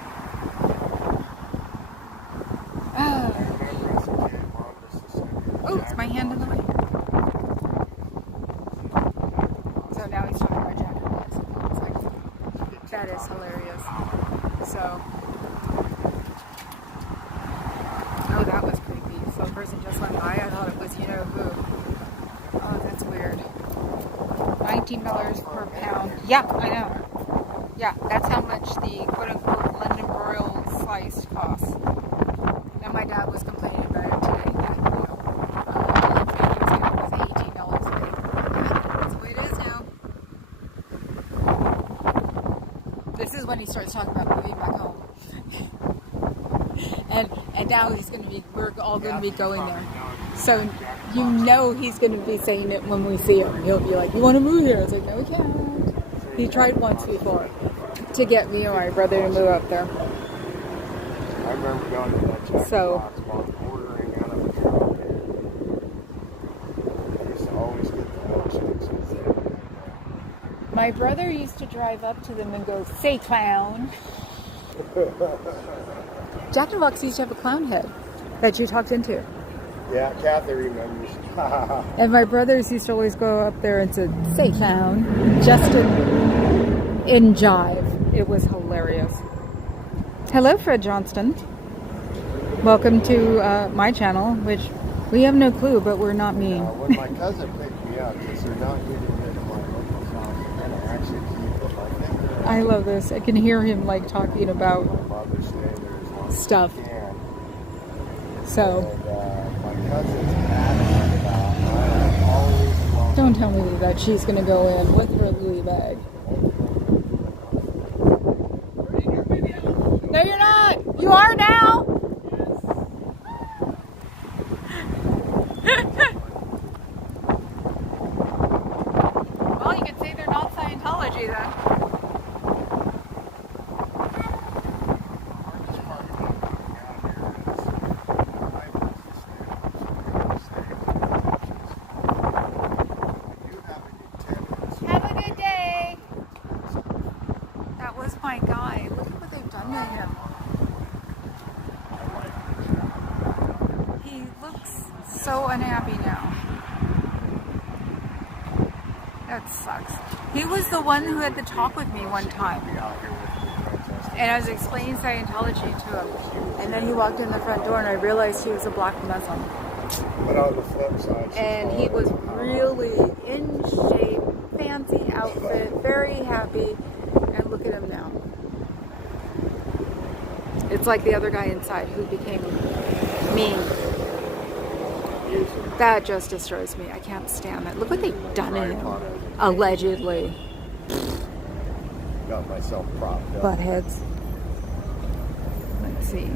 Oh, it's my hand in the way. So now he's talking about Jack in the Box. It's like, that is hilarious. So, oh, that was creepy. So a person just went by. $18 per pound. Yeah, I know. Yeah, that's how much the quote-unquote London broil slice costs. And my dad was complaining about it today. That, was $18 a big. That's the way it is now. This is when he starts talking about moving back home. And now we're all going to be going there. So you know he's going to be saying it when we see him. He'll be like, "You want to move here?" I was like, "No, we can't." He tried once before to get me and my brother to move up there. I remember going to that Jack So- Box while ordering out of the truck. I used to always get the milkshakes there. My brother used to drive up to them and go, "Say, clown." Jack in the Box used to have a clown head that you talked into. Yeah, Kathy remembers. And my brothers used to always go up there and say, "Say, clown," just in jive. It was hilarious. Hello, Fred Johnston. Welcome to my channel, which we have no clue, but we're not mean. When my cousin picked me up, because they're not getting rid of my local song, and I actually keep it like that. I love this. I can hear him like talking about Mother's Day, there's one stuff. can. So, And my cousin's adamant about I always want don't tell me that she's going to go in with her Louis bag. No, you're not. You are now. Well, you could say they're not Scientology then. Have a good day. That was my guy. Look at what they've done to him. He looks so unhappy now. That sucks. He was the one who had to talk with me one time. And I was explaining Scientology to him. And then he walked in the front door and I realized he was a black Muslim. But on the flip side, And he was really in shape, fancy outfit, very happy. And look at him now. It's like the other guy inside who became mean. That just destroys me. I can't stand it. Look what they've done to him. Allegedly. got myself propped up. Butt heads. Let's see.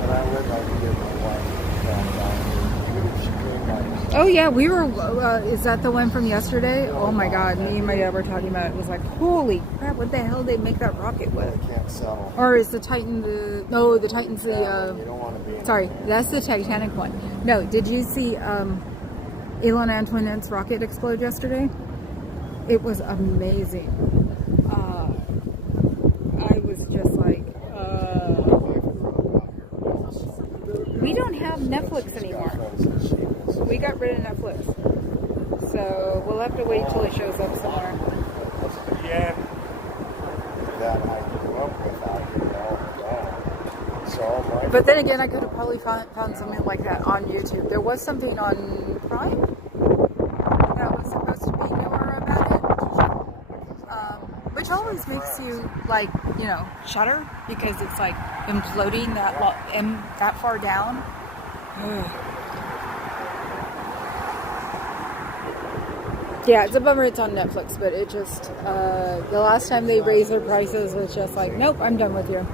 And I would like to give my wife a even if she came by herself. Oh yeah, we were, is that the one from yesterday? Oh my god, me and my dad were talking about it. It was like, holy crap, what the hell did they make that rocket with? They can't settle. Or is the Titan the, no, the Titan's the, You don't want to be in sorry, there. that's the Titanic one. No, did you see Elon Antoinette's rocket explode yesterday? It was amazing. I was just like, we don't have Netflix anymore. We got rid of Netflix. So we'll have to wait till it shows up somewhere. Yeah. That I grew up with out here all the time. So my But then again, I could have probably found something like that on YouTube. There was something on Prime that was supposed to be newer about it. Which always makes you, like, you know, shudder because it's like imploding that far down. Ugh. Yeah, it's a bummer it's on Netflix, but it just, the last time they raised their prices was just like, nope, I'm done with you.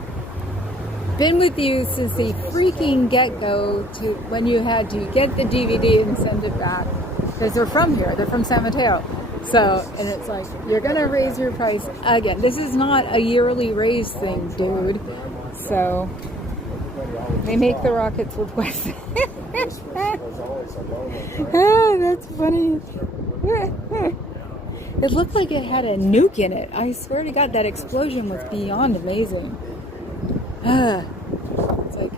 Been with you since the freaking get-go to when you had to get the DVD and send it back. Because they're from here, they're from San Mateo. So, and it's like, you're gonna raise your price again. This is not a yearly raise thing, dude. So, they make the rockets with West. Ah, that's funny. It looked like it had a nuke in it. I swear to God, that explosion was beyond amazing. It's like,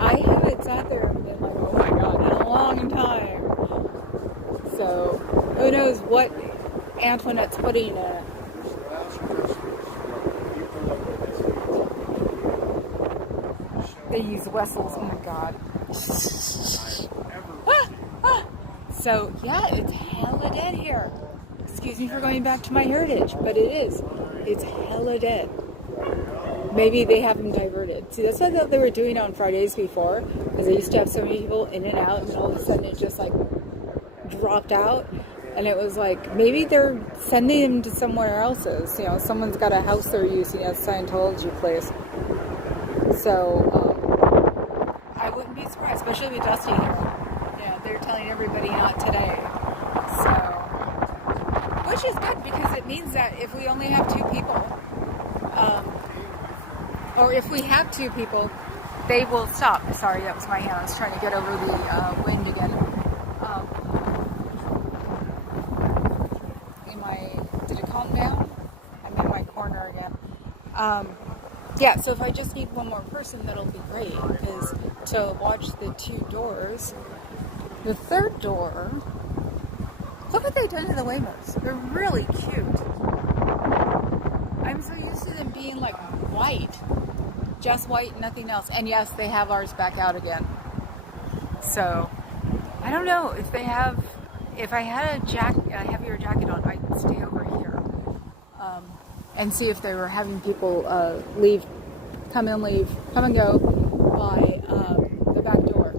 I haven't sat there and been like, oh my God, in a long time. So, who knows what Antoinette's putting in it. They use Wessels. Oh my god. So yeah, it's hella dead here. Excuse me for going back to my heritage, but it is. It's hella dead. Maybe they have them diverted. See, that's what I thought they were doing on Fridays before, because they used to have so many people in and out, and then all of a sudden it just like dropped out. And it was like, maybe they're sending them to somewhere else's. You know, someone's got a house they're using as a Scientology place. So, I wouldn't be surprised, especially with Dusty here. Yeah, they're telling everybody not today. So, which is good, because it means that if we only have 2 people, or if we have 2 people, they will stop. Sorry, that was my hand. I was trying to get over the wind again. Did it calm down? I'm in my corner again. Yeah, so if I just need one more person, that'll be great, because to watch the 2 doors, the 3rd door, look what they've done to the Waymos. They're really cute. I'm so used to them being like white, just white, nothing else. And yes, they have ours back out again. So, I don't know if they have, if I had a heavier jacket on, I'd stay over here. And see if they were having people come and go by the back door.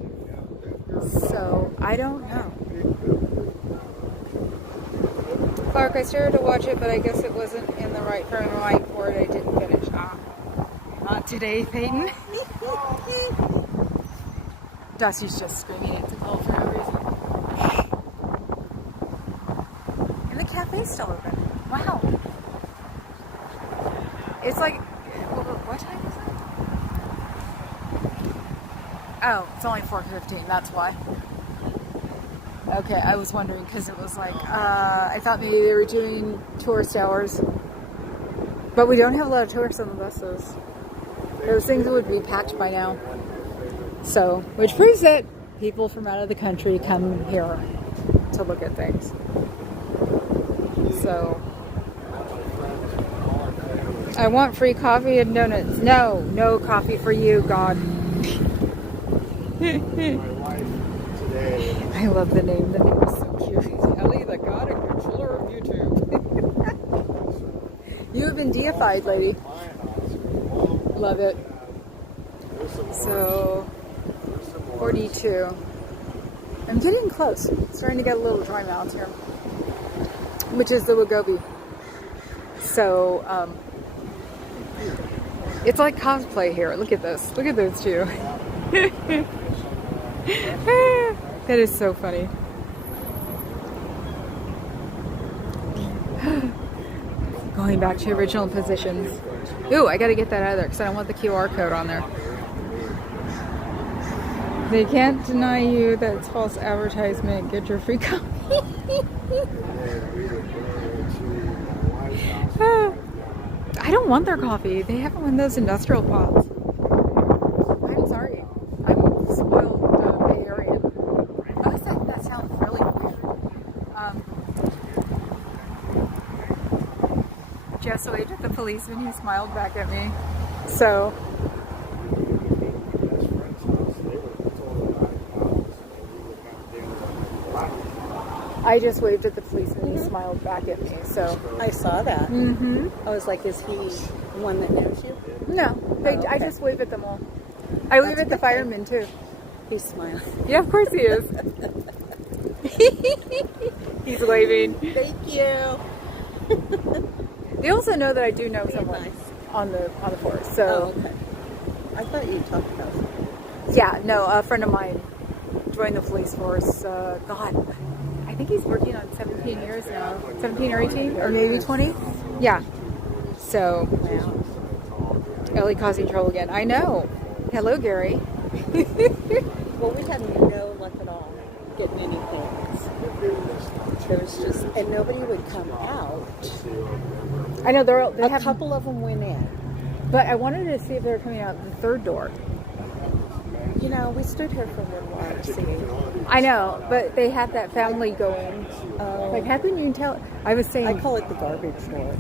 So, I don't know. Clark, I started to watch it, but I guess it wasn't in the right frame of mind for it. I didn't finish. Not today, Peyton. Dusty's just screaming at the call for no reason. And the cafe's still open. Wow. It's like, what time is it? Oh, it's only 4:15, that's why. Okay, I was wondering, because it was like, I thought maybe they were doing tourist hours. But we don't have a lot of tourists on the buses. Those things would be packed by now. So, which proves that people from out of the country come here to look at things. So, I want free coffee and donuts. No, no coffee for you, God. I love the name. The name is so cute. Ellie, the God and controller of YouTube. You have been deified, lady. Love it. So, 42. I'm getting close. Starting to get a little dry mouth here, which is the Wagobi. So, it's like cosplay here. Look at this. Look at those 2. That is so funny. Going back to original positions. Ooh, I gotta get that out of there because I don't want the QR code on there. They can't deny you that it's false advertisement. Get your free copy. I don't want their coffee. They have one of those industrial pots. I'm sorry. I'm spoiled Bay Area. Oh, that sounds really weird. Jess waved at the policeman who smiled back at me. So. I just waved at the policeman. He smiled back at me. So I saw that. Mm-hmm. I was like, is he one that knows you? No, okay. I just wave at them all. I wave at the firemen too. He's smiling. Yeah, of course he is. He's waving. Thank you. They also know that I do know someone nice. on the force. So. Oh, okay. I thought you talked about it. Yeah, no, a friend of mine joined the police force. God, I think he's working on 17 years now. 17 or 18, or maybe 20. Yeah. So, Wow. Ellie causing trouble again. I know. Hello, Gary. Well, we had no luck at all getting anything. There was just, and nobody would come out. I know they A have couple of them went in. but I wanted to see if they were coming out the 3rd door. You know, we stood here for a little while to see. I know, but they had that family going. Oh. Like, how can you tell? I was saying, I call it the garbage door.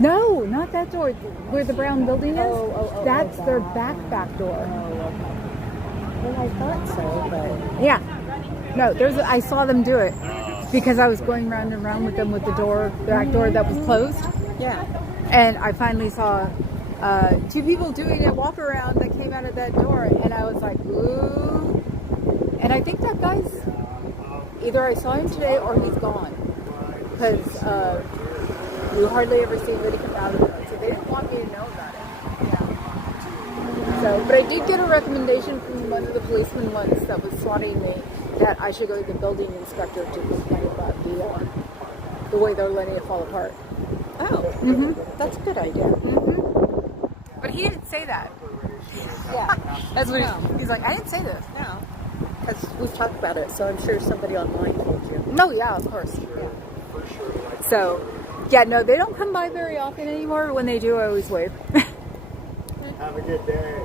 No, not that door. Where the brown building is. That's oh, their that. back door. Oh, okay. Well, I thought so, but Yeah. No, I saw them do it because I was going round and round with them with the back door that was closed. yeah. And I finally saw two people doing a walk around that came out of that door, and I was like, ooh. And I think that guy's either I saw him today or he's gone, because you hardly ever see anybody come out of it. So they didn't want me to know about it. Yeah. So, but I did get a recommendation from one of the policemen once that was swatting me that I should go to the building inspector to complain about the way they're letting it fall apart. Oh, that's a good idea. But he didn't say that. Yeah. That's what No. he's like. I didn't say this. No. Because we've talked about it, so I'm sure somebody online told you. No, yeah, of course. So, yeah, no, they don't come by very often anymore. When they do, I always wave. Have a good day.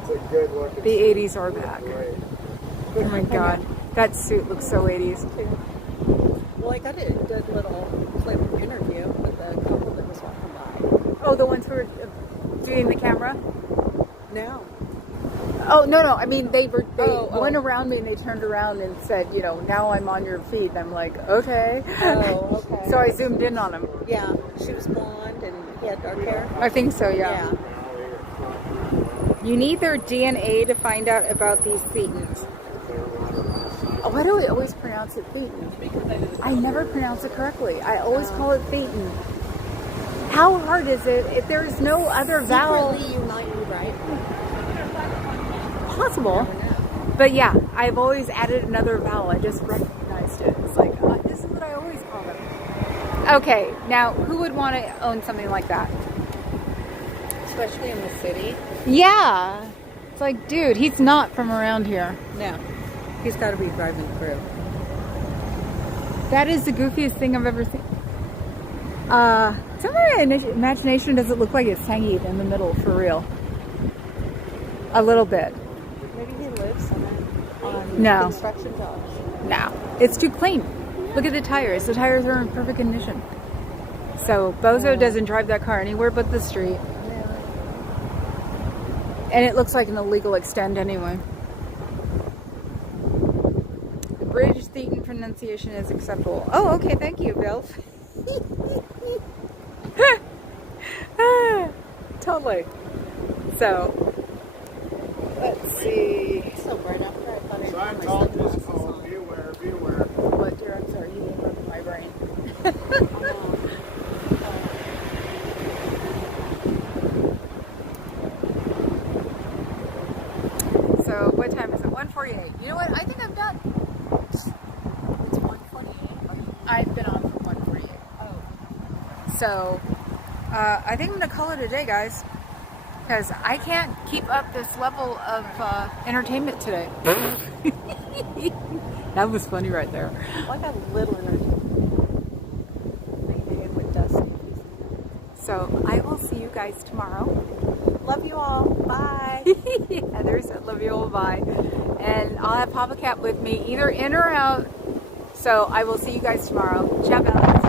It's a good look. The 80s are back. Great. Oh my god, that suit looks so 80s. Well, I got a good little clip interview with the couple that was walking Oh, the ones who were doing the camera? by. No. Oh, no, I mean, they Oh. went around me and they turned around and said, you know, now I'm on your feed. And I'm like, okay. Oh, okay. So I zoomed in on him. Yeah, she was blonde and he had dark hair. I think so, yeah. You need their DNA to find out about these thetans. Oh, why do I always pronounce it thetan? I never pronounce it correctly. I always call it thetan. How hard is it if there's no other vowel? Secretly unite you, right? Possible. But yeah, I've always added another vowel. I just recognized it. It's like, oh, this is what I always call them. Okay, now who would want to own something like that? Especially in the city. Yeah. It's like, dude, he's not from around here. No. He's got to be driving through. That is the goofiest thing I've ever seen. Some of my imagination doesn't look like it's hanging in the middle for real. A little bit. Maybe he lives on No. construction jobs. No. It's too clean. Look at the tires. The tires are in perfect condition. So Bozo doesn't drive that car anywhere but the street. And it looks like an illegal extend anyway. The bridge thetan pronunciation is acceptable. Oh, okay. Thank you, Bill. Totally. So, let's see. It's so bright out there. I thought I had my Scientology sunglasses is called on. beware, beware. What, dear? I'm sorry. You interrupted my brain. So, what time is it? 1:48. You know what? I think I'm done. It's 1:48. I've been on from 1:48. Oh. So, I think I'm going to call it a day, guys. Because I can't keep up this level of entertainment today. That was funny right there. Well, I got a little energy. Maybe with Dusty. So, I will see you guys tomorrow. Love you all. Bye. Heather said, love you all, bye. And I'll have Papa Cat with me, either in or out. So, I will see you guys tomorrow. Ciao, Bella.